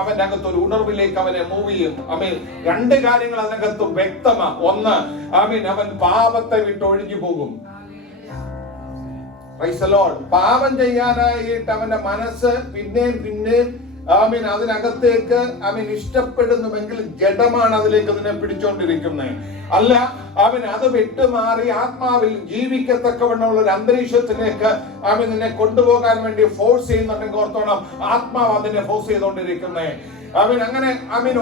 അവന്റെ അകത്ത് ഒരു ഉണർവിലേക്ക് അവനെ മൂവ് ചെയ്യും. രണ്ട് കാര്യങ്ങൾ അതിനകത്ത് വ്യക്തമാ. ഒന്ന്, അവൻ പാപത്തെ വിട്ട് ഒഴിഞ്ഞു പോകും. Price the Lord. പാപം ചെയ്യാനായിട്ട് അവന്റെ മനസ്സ് പിന്നെയും അതിനകത്തേക്ക് ഇഷ്ടപ്പെടുന്നുവെങ്കിൽ ജഡമാണ് അതിലേക്ക് അതിനെ പിടിച്ചോണ്ടിരിക്കുന്നത്. അല്ല, അത് വിട്ടുമാറി ആത്മാവിൽ ജീവിക്കത്തക്കവണ്ണമുള്ള ഒരു അന്തരീക്ഷത്തിലേക്ക് നിന്നെ കൊണ്ടുപോകാൻ വേണ്ടി ഫോഴ്സ് ചെയ്യുന്നുണ്ടെങ്കിൽ ഓർത്തോണം, ആത്മാവ് അതിനെ ഫോഴ്സ് ചെയ്തുകൊണ്ടിരിക്കുന്നേ. അങ്ങനെ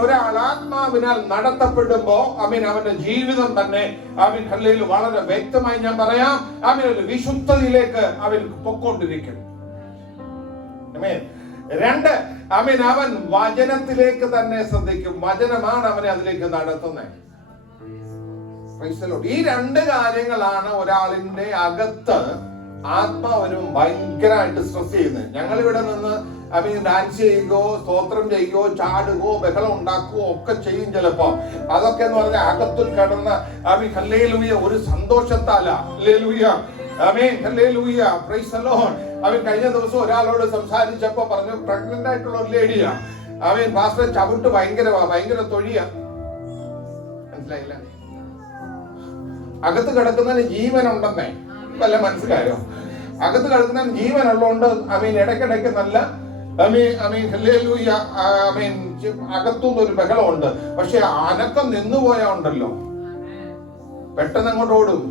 ഒരാൾ ആത്മാവിനാൽ നടത്തപ്പെടുമ്പോ അവന്റെ ജീവിതം തന്നെ ഹല്ലേലൂയ വളരെ വ്യക്തമായി ഞാൻ പറയാം, ഒരു വിശുദ്ധതയിലേക്ക് പൊക്കൊണ്ടിരിക്കും. രണ്ട്, അവൻ വചനത്തിലേക്ക് തന്നെ ശ്രദ്ധിക്കും. വചനമാണ് അവനെ അതിലേക്ക് നടത്തുന്നത്. ഈ രണ്ട് കാര്യങ്ങളാണ് ഒരാളിന്റെ അകത്ത് ആത്മാവിനും ഭയങ്കരമായിട്ട് സ്ട്രെസ് ചെയ്യുന്നത്. ഞങ്ങൾ ഇവിടെ നിന്ന് ഡാൻസ് ചെയ്യുകയോ സ്തോത്രം ചെയ്യുകയോ ചാടുകയോ ബഹളം ഉണ്ടാക്കുകയോ ഒക്കെ ചെയ്യും ചിലപ്പോ. അതൊക്കെ എന്ന് പറഞ്ഞാൽ അകത്തിൽ കിടന്ന ഹല്ലേലൂയ ഒരു സന്തോഷത്താല. Hallelujah, amen, hallelujah, praise the Lord. കഴിഞ്ഞ ദിവസം ഒരാളോട് സംസാരിച്ചപ്പോ പറഞ്ഞു, പ്രഗ്നന്റ് ആയിട്ടുള്ള ഒരു ലേഡിയാ. പാസ്റ്റർ ചവിട്ട് ഭയങ്കര തൊഴിയാ. മനസ്സിലായില്ല? അകത്ത് കിടക്കുന്നതിന് ജീവൻ ഉണ്ടെന്നേ. വല്ല മനസ്സിലായോ? അകത്ത് കിടക്കുന്ന ജീവൻ ഉള്ളതുകൊണ്ട് ഇടയ്ക്കിടയ്ക്ക് നല്ല ഹല്ലേലൂയ അകത്തുനിന്ന് ഒരു ബഹളമുണ്ട്. പക്ഷെ അനക്കം നിന്നുപോയാ ഉണ്ടല്ലോ, പെട്ടെന്ന് അങ്ങോട്ട് ഓടും.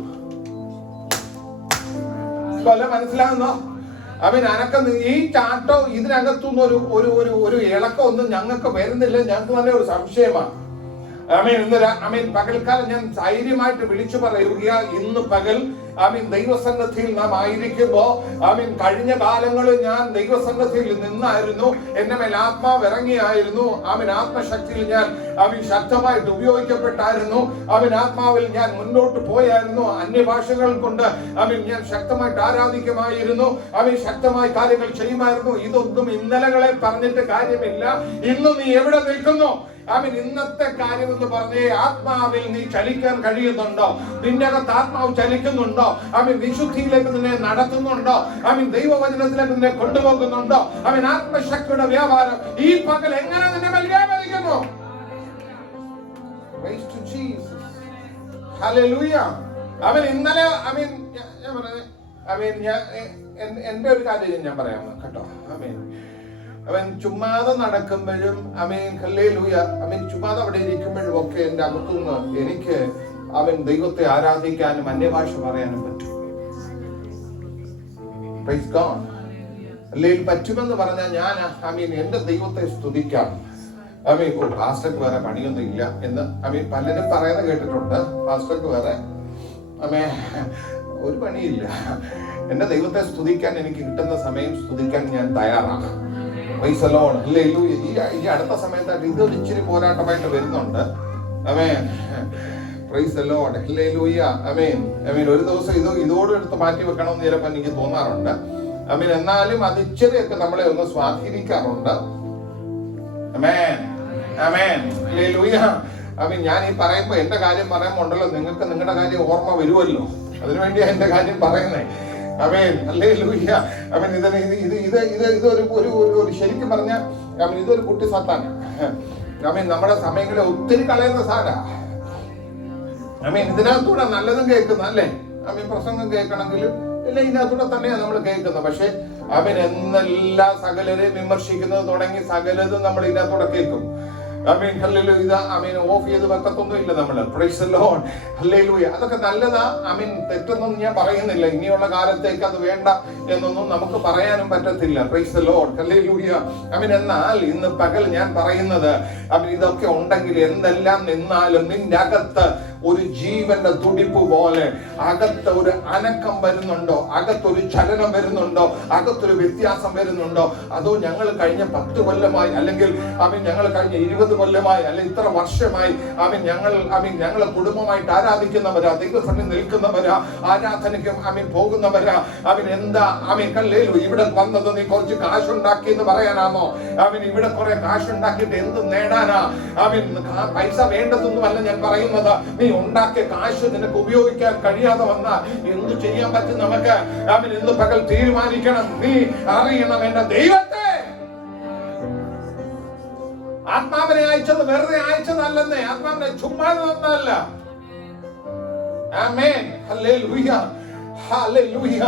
വല്ല മനസ്സിലാകുന്നോ? അനക്കം ഈ ചാട്ടോ ഇതിനകത്തുനിന്ന് ഒരു ഇളക്കം ഒന്നും ഞങ്ങൾക്ക് വരുന്നില്ല. ഞങ്ങൾക്ക് തന്നെ ഒരു സംശയമാണ്. പകൽക്കാലം ഞാൻ ധൈര്യമായിട്ട് വിളിച്ചു പറയുക, ഇന്ന് പകൽ ദൈവസന്നിധിയിൽ നാം ആയിരിക്കുമ്പോ കഴിഞ്ഞ കാലങ്ങളിൽ ഞാൻ ദൈവസന്നിധിയിൽ നിന്നായിരുന്നു. എന്റെ മേൽ ആത്മാവ് ഇറങ്ങിയായിരുന്നു. ആത്മശക്തിയിൽ ഞാൻ ശക്തമായിട്ട് ഉപയോഗിക്കപ്പെട്ടായിരുന്നു. ആത്മാവിൽ ഞാൻ മുന്നോട്ട് പോയായിരുന്നു. അന്യഭാഷകൾ കൊണ്ട് ഞാൻ ശക്തമായിട്ട് ആരാധിക്കുമായിരുന്നു. ശക്തമായ കാര്യങ്ങൾ ചെയ്യുമായിരുന്നു. ഇതൊന്നും ഇന്നലകളെ പറഞ്ഞിട്ട് കാര്യമില്ല. ഇന്ന് നീ എവിടെ നിൽക്കുന്നു? ആമീൻ. ഇന്നത്തെ കാര്യം എന്ന് പറഞ്ഞേ, ആത്മാവിൽ നീ ചലിക്കാൻ കഴിയുന്നുണ്ടോ? നിന്റെ അകത്ത് ആത്മാവ് ചലിക്കുന്നുണ്ടോ? ആമീൻ. വിശുദ്ധിയിലേക്ക് നിന്നെ നടത്തുന്നുണ്ടോ? ആമീൻ. ദൈവവചനത്തിലേക്ക് നിന്നെ കൊണ്ടുപോകുന്നുണ്ടോ? ആമീൻ. ആത്മശക്തിയുടെ വ്യാപാരം ഈ പകൽ എങ്ങനെ നിന്നെ മേൽ വ്യാപരിക്കുന്നു? Praise to Jesus. Hallelujah. ആമീൻ. ഇന്നലെ ആമീൻ ഞാൻ പറഞ്ഞത്, ആമീൻ, എന്റെ ഒരു കാര്യം ഞാൻ പറയാം കേട്ടോ. ആമീൻ. അവൻ ചുമ്മാതെ നടക്കുമ്പോഴും ആമീൻ ഹല്ലേലൂയ, ആമീൻ, ചുമ്മാതെ അവിടെ ഇരിക്കുമ്പോഴും ഒക്കെ എന്റെ അകത്തുനിന്ന് എനിക്ക് അവൻ ദൈവത്തെ ആരാധിക്കാനും അന്യഭാഷ പറയാനും പറ്റും. Praise God. അല്ലെങ്കിൽ പറ്റുമെന്ന് പറഞ്ഞാൽ ഞാൻ ആമീൻ എന്റെ ദൈവത്തെ സ്തുതിക്കാം. ആമീൻ. പാസ്റ്റർക്ക് വേറെ പണിയൊന്നും ഇല്ല എന്ന് ആമീൻ പലരും പറയുന്നത് കേട്ടിട്ടുണ്ട്. പാസ്റ്റർക്ക് വേറെ ആമീൻ ഒരു പണിയില്ല. എന്റെ ദൈവത്തെ സ്തുതിക്കാൻ എനിക്ക് കിട്ടുന്ന സമയം സ്തുതിക്കാൻ ഞാൻ തയ്യാറാണ്. Praise the Lord. ഹല്ലേലൂയ. ഈ അടുത്ത സമയത്തായിട്ട് ഇതൊരു ഇച്ചിരി പോരാട്ടമായിട്ട് വരുന്നുണ്ട്. ആമേൻ. Praise the Lord. ഹല്ലേലൂയ. ആമേൻ. ആമേൻ. ഒരു ദിവസം ഇതോട് എടുത്ത് മാറ്റി വെക്കണമെന്ന് ചിലപ്പോൾ എനിക്ക് തോന്നാറുണ്ട്. ആമേൻ. എന്നാലും അത് ഇച്ചിരിയൊക്കെ നമ്മളെ ഒന്ന് സ്വാധീനിക്കാറുണ്ട്. ആമേൻ. ആമേൻ. ഹല്ലേലൂയ. ആമേൻ. ഞാൻ ഈ പറയുമ്പോൾ എന്റെ കാര്യം പറയുമ്പോൾ ഉണ്ടല്ലോ, നിങ്ങൾക്ക് നിങ്ങളുടെ കാര്യം ഓർമ്മ വരുമല്ലോ. അതിനുവേണ്ടിയാ എന്റെ കാര്യം പറയുന്നേ. ആമേൻ. ഹല്ലേലൂയ. ആമേൻ. ഇതൊരു ശരിക്കും പറഞ്ഞ ആമേൻ ഇതൊരു കുട്ടി സാത്താണ്. ആമേൻ. നമ്മുടെ സമയങ്ങളെ ഒത്തിരി കളയുന്ന സാരാ. ആമേൻ. ഇതിനകത്തൂടെ നല്ലതും കേൾക്കുന്ന അല്ലേ? ആമേൻ. പ്രസംഗം കേൾക്കണമെങ്കിലും ഇല്ല, ഇതിനകത്തൂടെ തന്നെയാണ് നമ്മൾ കേൾക്കുന്നത്. പക്ഷെ ആമേൻ എന്നെല്ലാ സകലരെയും വിമർശിക്കുന്നത് തുടങ്ങി സകലതും നമ്മൾ ഇതിനകത്തൂടെ കേൾക്കും. ആമേൻ. ഹല്ലേലൂയ. ഇത് ആമേൻ ഓഫ് ചെയ്ത് വെക്കത്തൊന്നും ഇല്ല നമ്മള്. Price the Lord. ഹല്ലേലൂയ. അതൊക്കെ നല്ലതാ. ആമേൻ. തെറ്റൊന്നും ഞാൻ പറയുന്നില്ല. ഇനിയുള്ള കാലത്തേക്ക് അത് വേണ്ട എന്നൊന്നും നമുക്ക് പറയാനും പറ്റത്തില്ല. Price the Lord. ഹല്ലേലൂയ. ആമേൻ. എന്നാൽ ഇന്ന് പകൽ ഞാൻ പറയുന്നത്, ആമേൻ, ഇതൊക്കെ ഉണ്ടെങ്കിൽ എന്തെല്ലാം നിന്നാലും നിന്റെ അകത്ത് ഒരു ജീവന്റെ തുടിപ്പ് പോലെ അകത്ത് ഒരു അനക്കം വരുന്നുണ്ടോ? അകത്തൊരു ചലനം വരുന്നുണ്ടോ? അകത്തൊരു വ്യത്യാസം വരുന്നുണ്ടോ? അതോ ഞങ്ങൾ കഴിഞ്ഞ 10 കൊല്ലമായി അല്ലെങ്കിൽ ഞങ്ങൾ കഴിഞ്ഞ 20 കൊല്ലമായി അല്ലെങ്കിൽ ഇത്ര വർഷമായി ഞങ്ങൾ കുടുംബമായിട്ട് ആരാധിക്കുന്നവരാ, ദൈവസന്നിധി നിൽക്കുന്നവരാ, ആരാധനയ്ക്കും പോകുന്നവരാ. എന്താ കല്ലേലു ഇവിടെ വന്നത് നീ കുറച്ച് കാശുണ്ടാക്കി എന്ന് പറയാനാണോ? ഇവിടെ കുറെ കാശുണ്ടാക്കിയിട്ട് എന്ത് നേടാനാ? പൈസ വേണ്ടതൊന്നുമല്ല ഞാൻ പറയുന്നത്. നീ ഉണ്ടാക്കിയ കാശ് നിനക്ക് ഉപയോഗിക്കാൻ കഴിയാതെ വന്നാൽ എന്ത് ചെയ്യാൻ പറ്റും നമുക്ക്? ഇന്ന് പകൽ തീരുമാനിക്കണം. നീ അറിയണം എന്റെ ദൈവത്തെ. ആത്മാവിനെ അയച്ചത് വെറുതെ അയച്ചതല്ലെന്നേ. ആത്മാവിനെ ചുമ്മാ തന്നല്ല. ആമേൻ. ഹല്ലേലൂയ. ഹല്ലേലൂയ.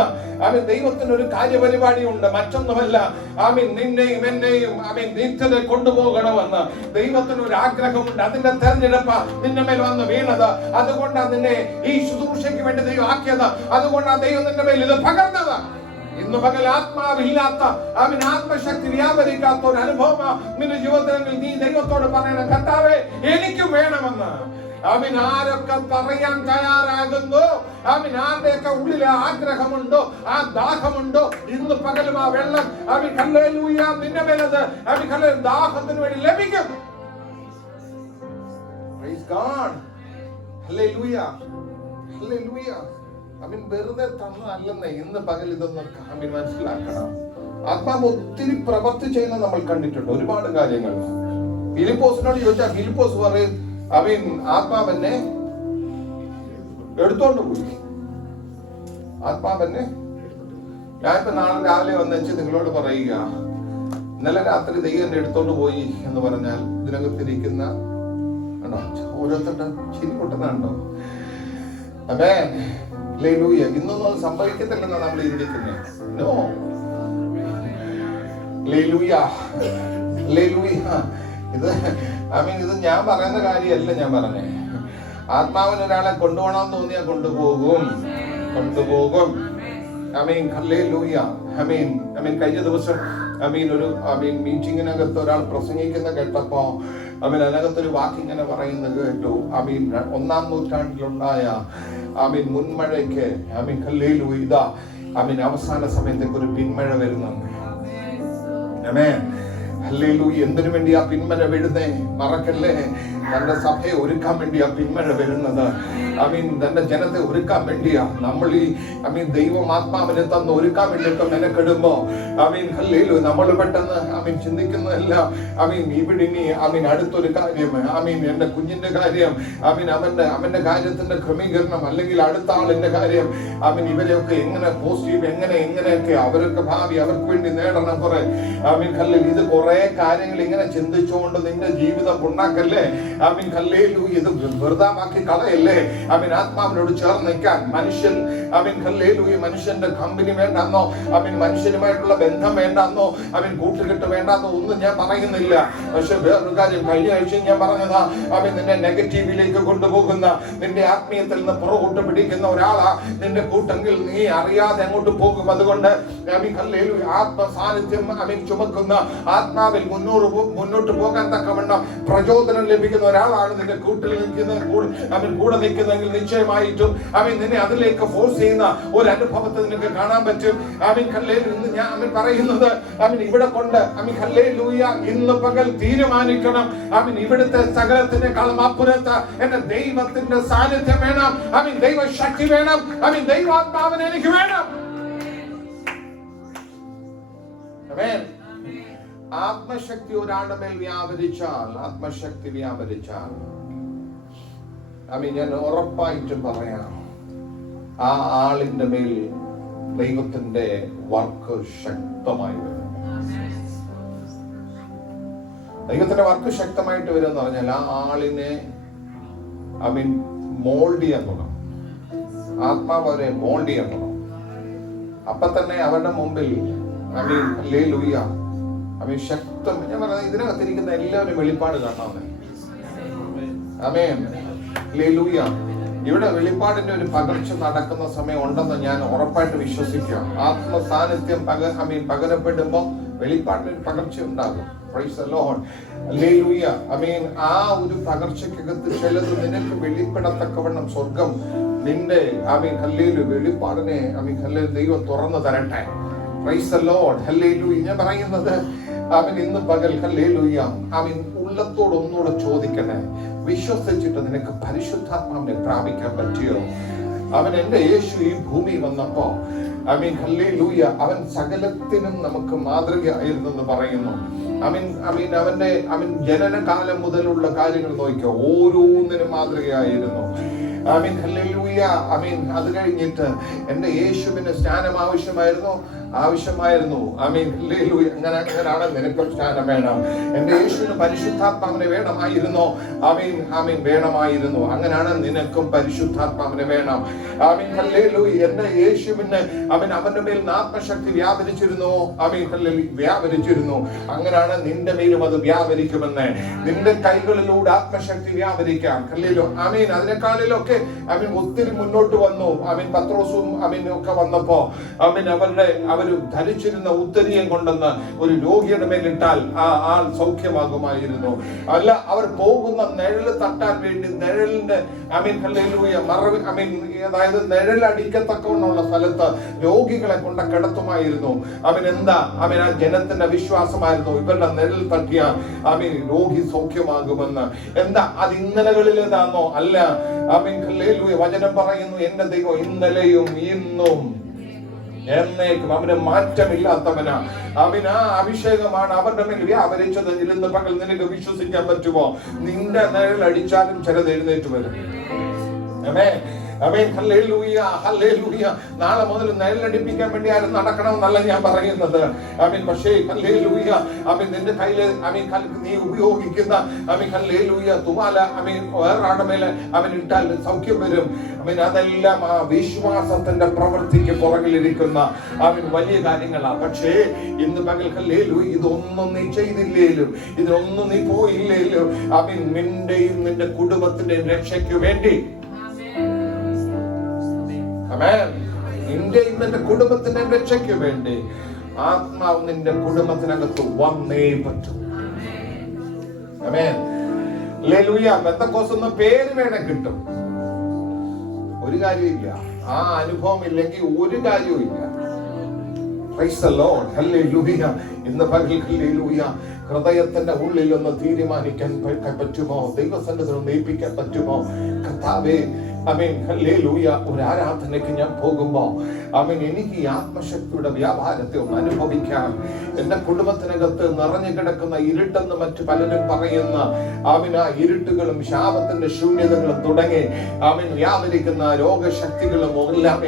ആമേൻ. ദൈവത്തിന് ഒരു കാര്യപരിപാടി ഉണ്ട്, മറ്റൊന്നുമല്ല. ആമേൻ. നിന്നെയും എന്നെയും നിത്യത കൊണ്ടുപോകണമെന്ന് ദൈവത്തിന് ഒരു ആഗ്രഹമുണ്ട്. അതിന്റെ തെരഞ്ഞെടുപ്പ് നിന്റെ മേൽ വന്ന് വീണത്. അതുകൊണ്ടാണ് നിന്നെ ഈ ശുശ്രൂഷയ്ക്ക് വേണ്ടി ദൈവം ആക്കിയത്. അതുകൊണ്ടാണ് ദൈവം നിന്റെ മേൽ ഇത് പകർന്നത്. ഇന്ന് പകൽ ആത്മാവില്ലാത്ത ആത്മശക്തി വ്യാപരിക്കാത്ത ഒരു അനുഭവം നിന്റെ ജീവിതത്തിൽ നീ ദൈവത്തോട് പറയണം, കർത്താവേ എനിക്ക് വേണമെന്ന്. ആരൊക്കെ പറയാൻ തയ്യാറാകുന്നു, ആരുടെയൊക്കെ ഉള്ളിലെ ആഗ്രഹമുണ്ടോ, ആ ദാഹമുണ്ടോ, ഇന്ന് പകലും ആ വെള്ളം ഹല്ലേലൂയ നിന്റെ മേലത് ദാഹത്തിന് വേണ്ടി ലഭിക്കും. Price God. ഹല്ലേലൂയ. ഹല്ലേലൂയ. വെറുതെ തന്നതല്ലെന്നേ. ഇന്ന് പകൽ ഇതൊന്ന് മനസ്സിലാക്കണം. ആത്മാവ് ഒത്തിരി പ്രവർത്തി ചെയ്യുന്ന നമ്മൾ കണ്ടിട്ടുണ്ട്, ഒരുപാട് കാര്യങ്ങൾ. ഫിലിപ്പോസിനോട് ചോദിച്ചാൽ ഫിലിപ്പോസ് പറയും ആത്മാവെന്നെ എടുത്തോണ്ട് പോയി. ആത്മാവെന്നെ ഞാനിപ്പോ നാളെ രാവിലെ വന്നെച്ച് നിങ്ങളോട് പറയുക, ഇന്നലെ രാത്രി ദൈവം എന്നെ എടുത്തോണ്ട് പോയി എന്ന് പറഞ്ഞാൽ ഇതിനകത്തിരിക്കുന്ന ഓരോരുത്തരുടെ ചിരി പൊട്ടുന്നുണ്ടോ? ആമേൻ. ഹല്ലേലൂയ. ഇന്നൊന്നും അത് സംഭവിക്കത്തില്ലെന്നാണ് നമ്മൾ ചിന്തിക്കുന്നത്. നോ. ഹല്ലേലൂയ. ഹല്ലേലൂയ. ഇത് ഞാൻ പറയുന്ന കാര്യമല്ല ഞാൻ പറഞ്ഞേ. ആത്മാവിന് ഒരാളെ കൊണ്ടുപോകണമെന്ന് തോന്നിയാൽ കൊണ്ടുപോകും. ആമീൻ. ഹല്ലേലൂയ. ആമീൻ. കഴിഞ്ഞ ദിവസം ഒരു മീറ്റിങ്ങിനകത്ത് ഒരാൾ പ്രസംഗിക്കുന്ന കേട്ടപ്പോ അതിനകത്തൊരു വാക്കിങ്ങനെ പറയുന്നത് കേട്ടു. 1-ാം നൂറ്റാണ്ടിലുണ്ടായ മുൻമഴയ്ക്ക് ഹല്ലേലൂയ ഇതാ അവസാന സമയത്തേക്ക് ഒരു പിന്മഴ വരുന്നു. ആമേൻ. ഹല്ലേലൂയ. എന്തിനു വേണ്ടി ആ പിന്മഴ വീഴുന്നേ? മറക്കല്ലേ. തന്റെ സഭയെ ഒരുക്കാൻ വേണ്ടിയാ പിന്മഴ വരുന്നത്. തന്റെ ജനത്തെ ഒരുക്കാൻ വേണ്ടിയാ നമ്മൾ ഈ ദൈവം ആത്മാവിനെ തന്ന് ഒരുക്കാൻ വേണ്ടിയിട്ട് മെനക്കെടുമ്പോ ഹല്ലേലൂയ നമ്മൾ പെട്ടെന്ന് ചിന്തിക്കുന്നതല്ല ഇവിടെ ഇനി അടുത്തൊരു കാര്യം എന്റെ കുഞ്ഞിന്റെ കാര്യം അവന്റെ കാര്യത്തിന്റെ ക്രമീകരണം, അല്ലെങ്കിൽ അടുത്ത ആളിന്റെ കാര്യം ഇവരെയൊക്കെ എങ്ങനെ പോസിറ്റീവ് എങ്ങനെയൊക്കെ അവരൊക്കെ ഭാവി അവർക്ക് വേണ്ടി നേടണം കുറെ ഹല്ലേലൂയ. ഇത് കുറെ കാര്യങ്ങൾ ഇങ്ങനെ ചിന്തിച്ചുകൊണ്ട് നിന്റെ ജീവിതം ഉണ്ടാക്കല്ലേ. ഹല്ലേലൂയ. ഇത് വെറുതാക്കി കളയല്ലേ. ആത്മാവിനോട് ചേർന്ന് നിൽക്കാൻ മനുഷ്യൻ ഹല്ലേലൂയ മനുഷ്യന്റെ കമ്പനി വേണ്ടെന്നോ മനുഷ്യനുമായിട്ടുള്ള ബന്ധം വേണ്ടെന്നോ കൂട്ടുകെട്ട് വേണ്ടെന്നോ ഒന്നും ഞാൻ പറയുന്നില്ല. പക്ഷെ വേറൊരു കാര്യം, കഴിഞ്ഞ ആഴ്ച ഞാൻ പറഞ്ഞതാ, നിന്നെ നെഗറ്റീവിലേക്ക് കൊണ്ടുപോകുന്ന, നിന്റെ ആത്മീയത്തിൽ നിന്ന് പുറകോട്ട് പിടിക്കുന്ന ഒരാളാ നിന്റെ കൂട്ടെങ്കിൽ നീ അറിയാതെ അങ്ങോട്ട് പോകും. അതുകൊണ്ട് ഹല്ലേലൂയ ആത്മ സാന്നിധ്യം ചുമക്കുന്ന, ആത്മാവിൽ മുന്നോട്ട് പോകാൻ തക്കവണ്ണം പ്രചോദനം ലഭിക്കുന്ന ഒരാളാണ് നിന്റെ കൂട്ടിൽ കൂടെ നിൽക്കുന്നെങ്കിൽ നിശ്ചയമായിട്ടും നിന്നെ അതിലേക്ക് ഫോഴ്സ് ചെയ്യുന്ന ഒരു അനുഭവത്തെ നിനക്ക് കാണാൻ പറ്റും. ഇന്ന് ഞാൻ പറയുന്നത് ഇവിടെ കൊണ്ട് ഹല്ലേലൂയ ഇന്ന് പകൽ തീരുമാനിക്കണം. ഇവിടുത്തെ സകലത്തിനേക്കാളും അപ്പുറത്ത് എന്റെ ദൈവത്തിന്റെ സാന്നിധ്യം വേണം. ദൈവശക്തി വേണം. ദൈവാത്മാവിനെ എനിക്ക് വേണം. ആത്മശക്തി ഒരാളുടെ മേൽ വ്യാപരിച്ചാൽ, ഞാൻ ഉറപ്പായിട്ടും പറയാം, ആ ആളിന്റെ മേൽ ദൈവത്തിന്റെ വർക്ക് ശക്തമായി വരും. ദൈവത്തിന്റെ വർക്ക് ശക്തമായിട്ട് വരും എന്ന് പറഞ്ഞാൽ ആ ആളിനെ മോൾഡ് ചെയ്യാൻ തുടങ്ങും. ആത്മാവ് അവരെ മോൾഡ് ചെയ്യാൻ തുടങ്ങും. അപ്പൊ തന്നെ അവരുടെ മുമ്പിൽ ഹല്ലേലൂയ ശക്തം. ഞാൻ പറഞ്ഞത് ഇതിനകത്തിരിക്കുന്ന എല്ലാവരും വെളിപ്പാട് കാണാവുന്നേ. ആമേൻ. ഹല്ലേലൂയ. ഇവിടെ വെളിപ്പാടിന്റെ ഒരു പകർച്ച നടക്കുന്ന സമയം ഉണ്ടെന്ന് ഞാൻ ഉറപ്പായിട്ട് വിശ്വസിക്കുക. ആത്മ സാന്നിധ്യം പകരപ്പെടുമ്പോ വെളിപ്പാടിന് ഒരു പകർച്ച ഉണ്ടാകും. Price the Lord. ഹല്ലേലൂയ. ആ ഒരു പകർച്ചക്കകത്ത് ചിലത് നിനക്ക് വെളിപ്പെടത്തക്കവണ്ണം സ്വർഗം നിന്റെ ഹല്ലേലൂയ വെളിപ്പാടിനെ ഹല്ലേലൂയ ദൈവം തുറന്നു തരട്ടെ. Price the Lord. ഹല്ലേലൂയ. ഞാൻ പറയുന്നത് ഇന്ന് പകൽ ഹല്ലേലൂയ ഉള്ളത്തോട് ഒന്നുകൂടെ ചോദിക്കണേ, വിശ്വസിച്ചിട്ട് നിനക്ക് പരിശുദ്ധാത്മാവിനെ പ്രാപിക്കാൻ പറ്റിയോ? എന്റെ യേശു ഈ ഭൂമി വന്നപ്പോ ഹല്ലേലൂയ അവൻ സകലത്തിനും നമുക്ക് മാതൃകയായിരുന്നു എന്ന് പറയുന്നു. അവന്റെ ജനനകാലം മുതലുള്ള കാര്യങ്ങൾ നോക്കിയോ, ഓരോന്നിനും മാതൃകയായിരുന്നു. ഹല്ലേലൂയ. അത് കഴിഞ്ഞിട്ട് എന്റെ യേശുവിന് സ്നാനം ആവശ്യമായിരുന്നു. ഹല്ലേലൂയ. അങ്ങനെയാണ് നിനക്കും സ്നാനം വേണം. എന്റെ യേശുവിന് പരിശുദ്ധാത്മാവിനെ വേണമായിരുന്നു. വേണമായിരുന്നു. അങ്ങനെയാണ് നിനക്കും പരിശുദ്ധാത്മാവിനെ വേണം. ഹല്ലേലൂയ. എന്റെ യേശുവിന് അവന്റെ മേൽ ആത്മശക്തി വ്യാപരിച്ചിരുന്നു. വ്യാപരിച്ചിരുന്നു. അങ്ങനെയാണ് നിന്റെ മേലും അത് വ്യാപരിക്കുമെന്ന്. നിന്റെ കൈകളിലൂടെ ആത്മശക്തി വ്യാപരിക്കാം. ഹല്ലേലൂയ. അതിനേക്കാളിലൊക്കെ ഒത്തിരി മുന്നോട്ട് വന്നു. പത്രോസും ഒക്കെ വന്നപ്പോ അവര് ധരിച്ചിരുന്ന ഉത്തരീയം കൊണ്ടെന്ന് ഒരു രോഗിയുടെ മേലിട്ടാൽ ആ ആൾ സൗഖ്യമാകുമായിരുന്നു. അല്ല, അവർ പോകുന്ന നിഴല് തട്ടാൻ വേണ്ടി നിഴലിന്റെ ഹല്ലേലൂയ മറവ് അതായത് നിഴലടിക്കത്തക്കവണ്ണമുള്ള സ്ഥലത്ത് രോഗികളെ കൊണ്ട് കിടത്തുമായിരുന്നു. എന്താ ആ ജനത്തിന്റെ വിശ്വാസമായിരുന്നു, ഇവരുടെ നിഴൽ തട്ടിയ രോഗി സൗഖ്യമാകുമെന്ന്. എന്താ അത് ഇന്നലകളിലേതാണോ? അല്ല. ഹല്ലേലൂയ. വചനം പറയുന്നു, എന്റെ ദൈവം ഇന്നലെയും ഇന്നും എന്നേക്കും അവന് മാറ്റമില്ലാത്തവനാ. ആ അഭിഷേകമാണ് അവരുടെ മേൽ വ്യാപരിച്ചതെങ്കിൽ ഇന്ന് പകൽ നിനക്ക് വിശ്വസിക്കാൻ പറ്റുമോ? നിന്റെ നിഴൽ അടിച്ചാലും ചിലത് എഴുന്നേറ്റ് വരും. ഹല്ലേലൂയ. ഹല്ലേലൂയ. നാളെ മുതൽ നിഴലടിപ്പിക്കാൻ വേണ്ടി ആരും നടക്കണമെന്നല്ല ഞാൻ പറയുന്നത്. പക്ഷേ ഹല്ലേലൂയ നിന്റെ കയ്യില് നീ ഉപയോഗിക്കുന്ന ഹല്ലേലൂയ തുവാല വേറൊരാളുടെ മേലെ ഇട്ടാൽ സൗഖ്യം വരും. അതെല്ലാം ആ വിശ്വാസത്തിന്റെ പ്രവൃത്തിക്ക് പുറകിലിരിക്കുന്ന വലിയ കാര്യങ്ങളാണ്. പക്ഷേ ഇന്ന് പകൽ ഹല്ലേലൂയ ഇതൊന്നും നീ ചെയ്തില്ലേലും, ഇതിനൊന്നും നീ പോയില്ലേലും നിന്റെയും നിന്റെ കുടുംബത്തിന്റെയും രക്ഷയ്ക്ക് വേണ്ടി നിന്റെ ഇന്നെ കുടുംബത്തിന്റെ രക്ഷയ്ക്ക് വേണ്ടി ആത്മാവ് നിന്റെ കുടുംബത്തിനകത്ത് വന്നേ പറ്റും. പെന്തക്കോസ്തെന്ന പേര് വേണേ കിട്ടും, ഒരു കാര്യമില്ല. ആ അനുഭവം ഇല്ലെങ്കിൽ ഒരു കാര്യവും ഇല്ല. Praise the Lord. Hallelujah. ഇന്ന് പകൽ ഹല്ലേലൂയ ഹൃദയത്തിന്റെ ഉള്ളിൽ ഒന്ന് തീരുമാനിക്കാൻ പറ്റുമോ? ദൈവസന്നിധിയിൽ നയിപ്പിക്കാൻ പറ്റുമോ? കർത്താവേ, ആമേൻ, ഹല്ലേലൂയ, ഒരു ആരാധനയ്ക്ക് ഞാൻ പോകുമ്പോ ആമേൻ, എനിക്ക് ഈ ആത്മശക്തിയുടെ വ്യാപാരത്തെ ഒന്ന് അനുഭവിക്കാം. എന്റെ കുടുംബത്തിനകത്ത് നിറഞ്ഞു കിടക്കുന്ന ഇരുട്ടെന്ന് മറ്റു പലരും പറയുന്ന ആമേൻ, ആ ഇരുട്ടുകളും ശാപത്തിന്റെ ശൂന്യതകളും തുടങ്ങി ആമേൻ വ്യാപരിക്കുന്ന രോഗശക്തികളും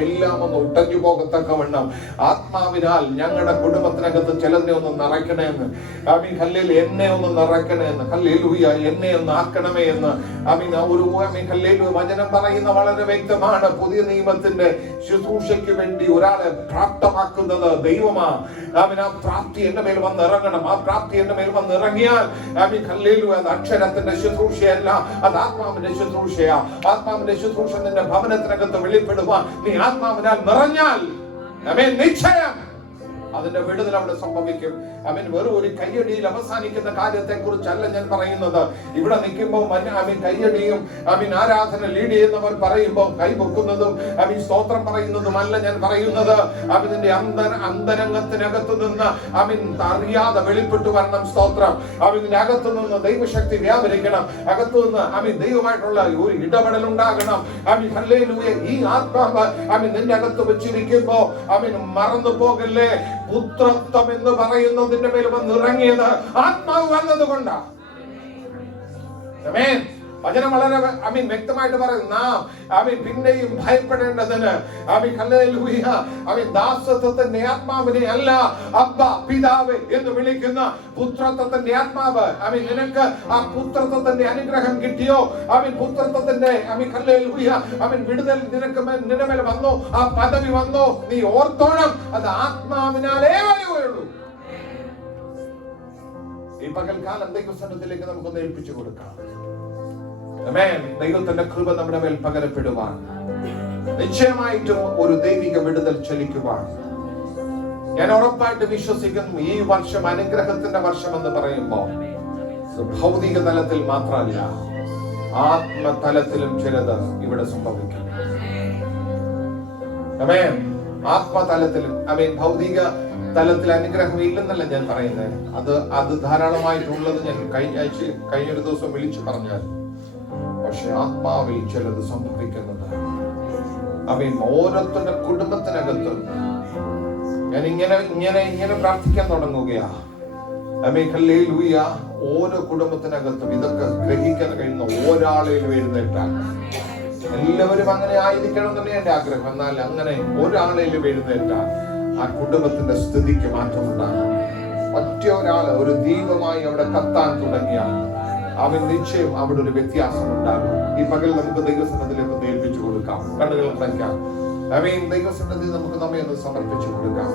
എല്ലാം ഒന്ന് ഉടഞ്ഞു പോകത്തക്കവണ്ണം ആത്മാവിനാൽ ഞങ്ങളുടെ കുടുംബത്തിനകത്ത് ചിലതിനെ ഒന്ന് നിറയ്ക്കണേന്ന്. ആമീൻ, ഹല്ലേലൂയ, എന്നെ ഒന്ന് നിറയ്ക്കണേന്ന്. ഹല്ലേലൂയ, എന്നെ ഒന്ന് ആക്കണമേ എന്ന് ആമീൻ ഒരു ആമീൻ ഹല്ലേലൂയ വചനം പറയുന്ന വളരെ വ്യക്തമാണ്. പുതിയ നിയമത്തിന്റെ ശുശ്രൂഷയ്ക്ക് വേണ്ടി ഒരാളെ പ്രാപ്തമാക്കുന്നത് ദൈവമാണ്. ആമീൻ, ആ പ്രാപ്തി എന്റെ മേൽ വന്ന് ഇറങ്ങണം. ആ പ്രാപ്തി എന്റെ മേൽ വന്ന് ഇറങ്ങിയാൽ ആമീൻ ഹല്ലേലൂയ, അത് അക്ഷരത്തിന്റെ ശുശ്രൂഷയല്ല, അത് ആത്മാവിന്റെ ശുശ്രൂഷയാ. ആത്മാവിന്റെ ശുശ്രൂഷ നിന്റെ ഭവനത്തിനകത്ത് വെളിപ്പെടുവാൻ നീ ആത്മാവിനാൽ നിറഞ്ഞാൽ ആമീൻ, നിശ്ചയം അതിന്റെ വിടുതൽ അവിടെ സംഭവിക്കും. ആമീൻ, വെറും ഒരു കയ്യടിയിൽ അവസാനിക്കുന്ന കാര്യത്തെ കുറിച്ചല്ല ഞാൻ പറയുന്നത്. ഇവിടെ നിൽക്കുമ്പോൾ ആമീൻ കയ്യടിയും ആമീൻ ആരാധന ലീഡ് ചെയ്യുന്നവർ പറയുമ്പോൾ കൈപൊക്കുന്നതും ആമീൻ സ്തോത്രം പറയുന്നതുമല്ല ഞാൻ പറയുന്നത്. ആമീൻ, നിന്റെ അന്തരംഗത്തിനകത്ത് നിന്ന് ആമീൻ അറിയാതെ വെളിപ്പെട്ടു വരണം സ്തോത്രം. ആമീൻ, നിന്റെ അകത്തു നിന്ന് ദൈവശക്തി വ്യാപരിക്കണം. അകത്തു നിന്ന് ആമീൻ ദൈവമായിട്ടുള്ള ഒരു ഇടപെടൽ ഉണ്ടാകണം. ആമീൻ, ഹല്ലേലൂയ, ഈ ആത്മാവ് ആമീൻ നിന്റെ അകത്ത് വെച്ചിരിക്കുമ്പോ ആമീൻ മറന്നു പോകല്ലേ. പുത്രത്വം എന്ന് പറയുന്നതിന്റെ മേൽ വന്നിറങ്ങിയത് ആത്മാവ് വന്നതുകൊണ്ടാണ്. ആമേൻ. വചനം വളരെ ആമീൻ വ്യക്തമായിട്ട് പറയുന്നു. നാം ആമീൻ പിന്നെയും ഭയപ്പെടേണ്ടതിന് ആമീൻ ഹല്ലേലൂയ ആമീൻ ദാസത്വത്തിന്റെ ആത്മാവിനെ അല്ല അബ്ബ പിതാവ് എന്ന് വിളിക്കുന്ന പുത്രത്വത്തിന്റെ ആത്മാവ്. ആമീൻ, നിനക്ക് ആ പുത്രത്വത്തിന്റെ അനുഗ്രഹം കിട്ടിയോ? ആമീൻ, പുത്രത്വത്തിന്റെ ആമീൻ ഹല്ലേലൂയ ആമീൻ വിടുതൽ നിനക്ക് നിന്റെ മേൽ വന്നോ? ആ പദവി വന്നോ? നീ ഓർത്തോണം, അത് ആത്മാവിനാലേ വരികയുള്ളൂ. ഈ പകൽക്കാലം ദൈവസന്നിധിയിലേക്ക് നമുക്കൊന്ന് ഏൽപ്പിച്ചു കൊടുക്കാം. ആമേൻ. ദൈവത്തിന്റെ കൃപ നമ്മുടെ മേൽ പകരപ്പെടുവാൻ, നിശ്ചയമായിട്ടും ഒരു ദൈവിക വിടുതൽ ചലിക്കുവാൻ ഞാൻ ഉറപ്പായിട്ട് വിശ്വസിക്കുന്നു. ഈ വർഷം അനുഗ്രഹത്തിന്റെ വർഷം എന്ന് പറയുമ്പോൾ ഭൗതിക തലത്തിൽ മാത്രമല്ല, ആത്മതലത്തിലും ചിലത് ഇവിടെ സംഭവിക്കും. ആമേൻ. ആത്മതലത്തിലും ആമേൻ. ഭൗതിക തലത്തിൽ അനുഗ്രഹം ഇല്ലെന്നല്ല ഞാൻ പറയുന്നത്. അത് ധാരാളമായിട്ടുള്ളത് ഞാൻ കഴിഞ്ഞൊരു ദിവസം വിളിച്ചു പറഞ്ഞാൽ, പക്ഷെ ആത്മാവിൽ ചിലത് സംഭവിക്കുന്നത് ആമേൻ ഓരോരുത്തരുടെ കുടുംബത്തിനകത്തും ഞാൻ ഇങ്ങനെ പ്രാർത്ഥിക്കാൻ തുടങ്ങുകയാ. Amen hallelujah. ഓരോ കുടുംബത്തിനകത്തും ഇതൊക്കെ ഗ്രഹിക്കാൻ കഴിയുന്ന ഒരാളെയും എഴുന്നേറ്റാൽ, എല്ലാവരും അങ്ങനെ ആയിരിക്കണം തന്നെ എന്റെ ആഗ്രഹം. എന്നാൽ അങ്ങനെ ഒരാളെയും എഴുന്നേറ്റാൽ ആ കുടുംബത്തിന്റെ സ്ഥിതിക്ക് മാറ്റമുണ്ടാകും. ഒറ്റ ഒരാള് ഒരു ദീപമായി അവിടെ കത്താൻ തുടങ്ങിയാൽ അവൻ നിശ്ചയം അവിടെ ഒരു വ്യത്യാസം ഉണ്ടാകും. ഈ പകൽ നമുക്ക് ദൈവസന്നിധിയിലേക്ക് ഏൽപ്പിച്ചു കൊടുക്കാം. കണ്ണുകൾ അടയ്ക്കാം. ആമേൻ. ദൈവസന്നിധി നമുക്ക് നമ്മെ ഒന്ന് സമർപ്പിച്ചു കൊടുക്കാം.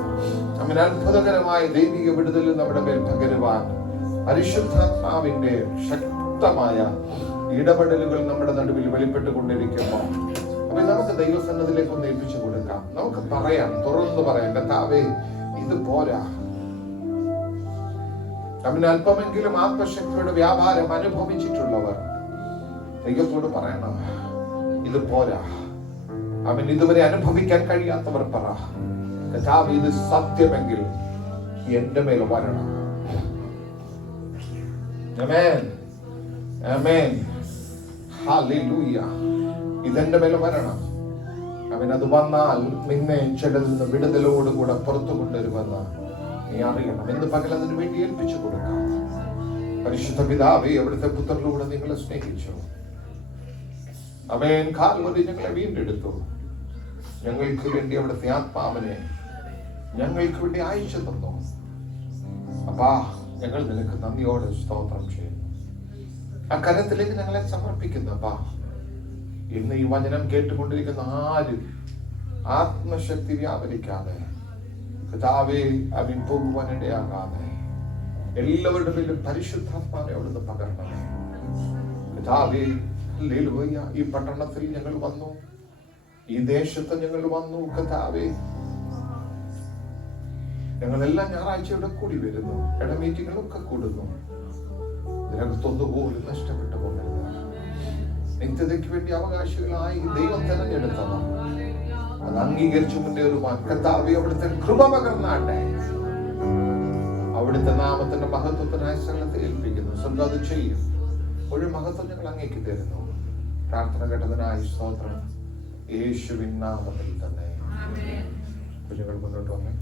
ആമേൻ. അത്ഭുതകരമായ ദൈവിക വിടുതൽ നമ്മുടെ മേൽ പകരുവാൻ പരിശുദ്ധാത്മാവിന്റെ ശക്തമായ ഇടപെടലുകൾ നമ്മുടെ നടുവിൽ വെളിപ്പെട്ടുകൊണ്ടിരിക്കുമ്പോൾ അപ്പൊ നമുക്ക് ദൈവസന്നിധിയിലേക്ക് ഒന്ന് ഏൽപ്പിച്ചു കൊടുക്കാം. നമുക്ക് പറയാം, തുറന്നു പറയാം, കർത്താവേ ഇത് പോരാ. അവന് അല്പമെങ്കിലും ആത്മശക്തിയുടെ വ്യാപാരം അനുഭവിച്ചിട്ടുള്ളവർ ദൈവത്തോട് പറയണം, ഇത് പോരാ. അവൻ ഇതുവരെ അനുഭവിക്കാൻ കഴിയാത്തവർ പറ, കർത്താവേ ഇത് സത്യമെങ്കിൽ എന്റെ മേൽ വരണം. ആമേൻ, ആമേൻ, ഹല്ലേലൂയ. ഇതെന്റെ മേൽ വരണം. അവൻ അത് വന്നാൽ നിന്നെ ചിലതിൽ നിന്ന് വിടുതലോടുകൂടെ പുറത്തു കൊണ്ടുവരുമെന്ന് നീ അറിയണം. എന്ന് പകൽ അതിനു വേണ്ടി ഏൽപ്പിച്ചു കൊടുക്കാം. പരിശുദ്ധ പിതാവേ, അവിടുത്തെ പുത്രനിലൂടെ നിങ്ങളെ സ്നേഹിച്ചു. ആമേൻ. കാൽവരി ഞങ്ങളെ വീണ്ടെടുത്തു. ഞങ്ങൾക്ക് വേണ്ടി അവിടുത്തെ ആത്മാവിനെ ഞങ്ങൾക്ക് വേണ്ടി അയച്ചു തന്നു. അപ്പാ, ഞങ്ങൾ നിനക്ക് നന്ദിയോടെ സ്തോത്രം ചെയ്യുന്നു. ആ കരത്തിലേക്ക് ഞങ്ങളെ സമർപ്പിക്കുന്നു. അപ്പാ, ഇന്ന് ഈ വചനം കേട്ടുകൊണ്ടിരിക്കുന്ന ആരും ആത്മശക്തി വ്യാപരിക്കാതെ, കർത്താവേ അവൻ പോകുവാനിടയാകാതെ എല്ലാവരുടെ പേരിലും പരിശുദ്ധാത്മാവിനെ അവിടുന്ന് പകരണമേ. കർത്താവേ, ഹല്ലേലൂയ. ഈ പട്ടണത്തിൽ ഞങ്ങൾ വന്നു, ഈ ദേശത്ത് ഞങ്ങൾ വന്നു. കർത്താവേ, ഞങ്ങളെല്ലാം ഞായറാഴ്ച ഇവിടെ കൂടി വരുന്നു, മീറ്റിങ്ങുകളൊക്കെ കൂടുന്നു. ഇതിനകത്തൊന്നുപോലും നഷ്ടപ്പെട്ടു പോകരുത്. നിത്യതയ്ക്ക് വേണ്ടി അവകാശികളായി ദൈവം തെരഞ്ഞെടുത്തത് അത് അംഗീകരിച്ചു മുന്നേറുവാൻ കർത്താവേ അവിടുത്തെ കൃപ പകർന്നാട്ടെ. അവിടുത്തെ നാമത്തിന്റെ മഹത്വത്തിനായ സകലത്തെ ഏൽപ്പിക്കുന്നു. സ്വർഗ്ഗം അത് ചെയ്യും. ഒരു മഹത്വം ഞങ്ങൾ അങ്ങേക്ക് തരുന്നു. പ്രാർത്ഥന കേട്ടതിനായി സ്തോത്രം. യേശുവിൻ നാമത്തിൽ തന്നെ. കുഞ്ഞുങ്ങൾ മുന്നോട്ട് വന്നേ.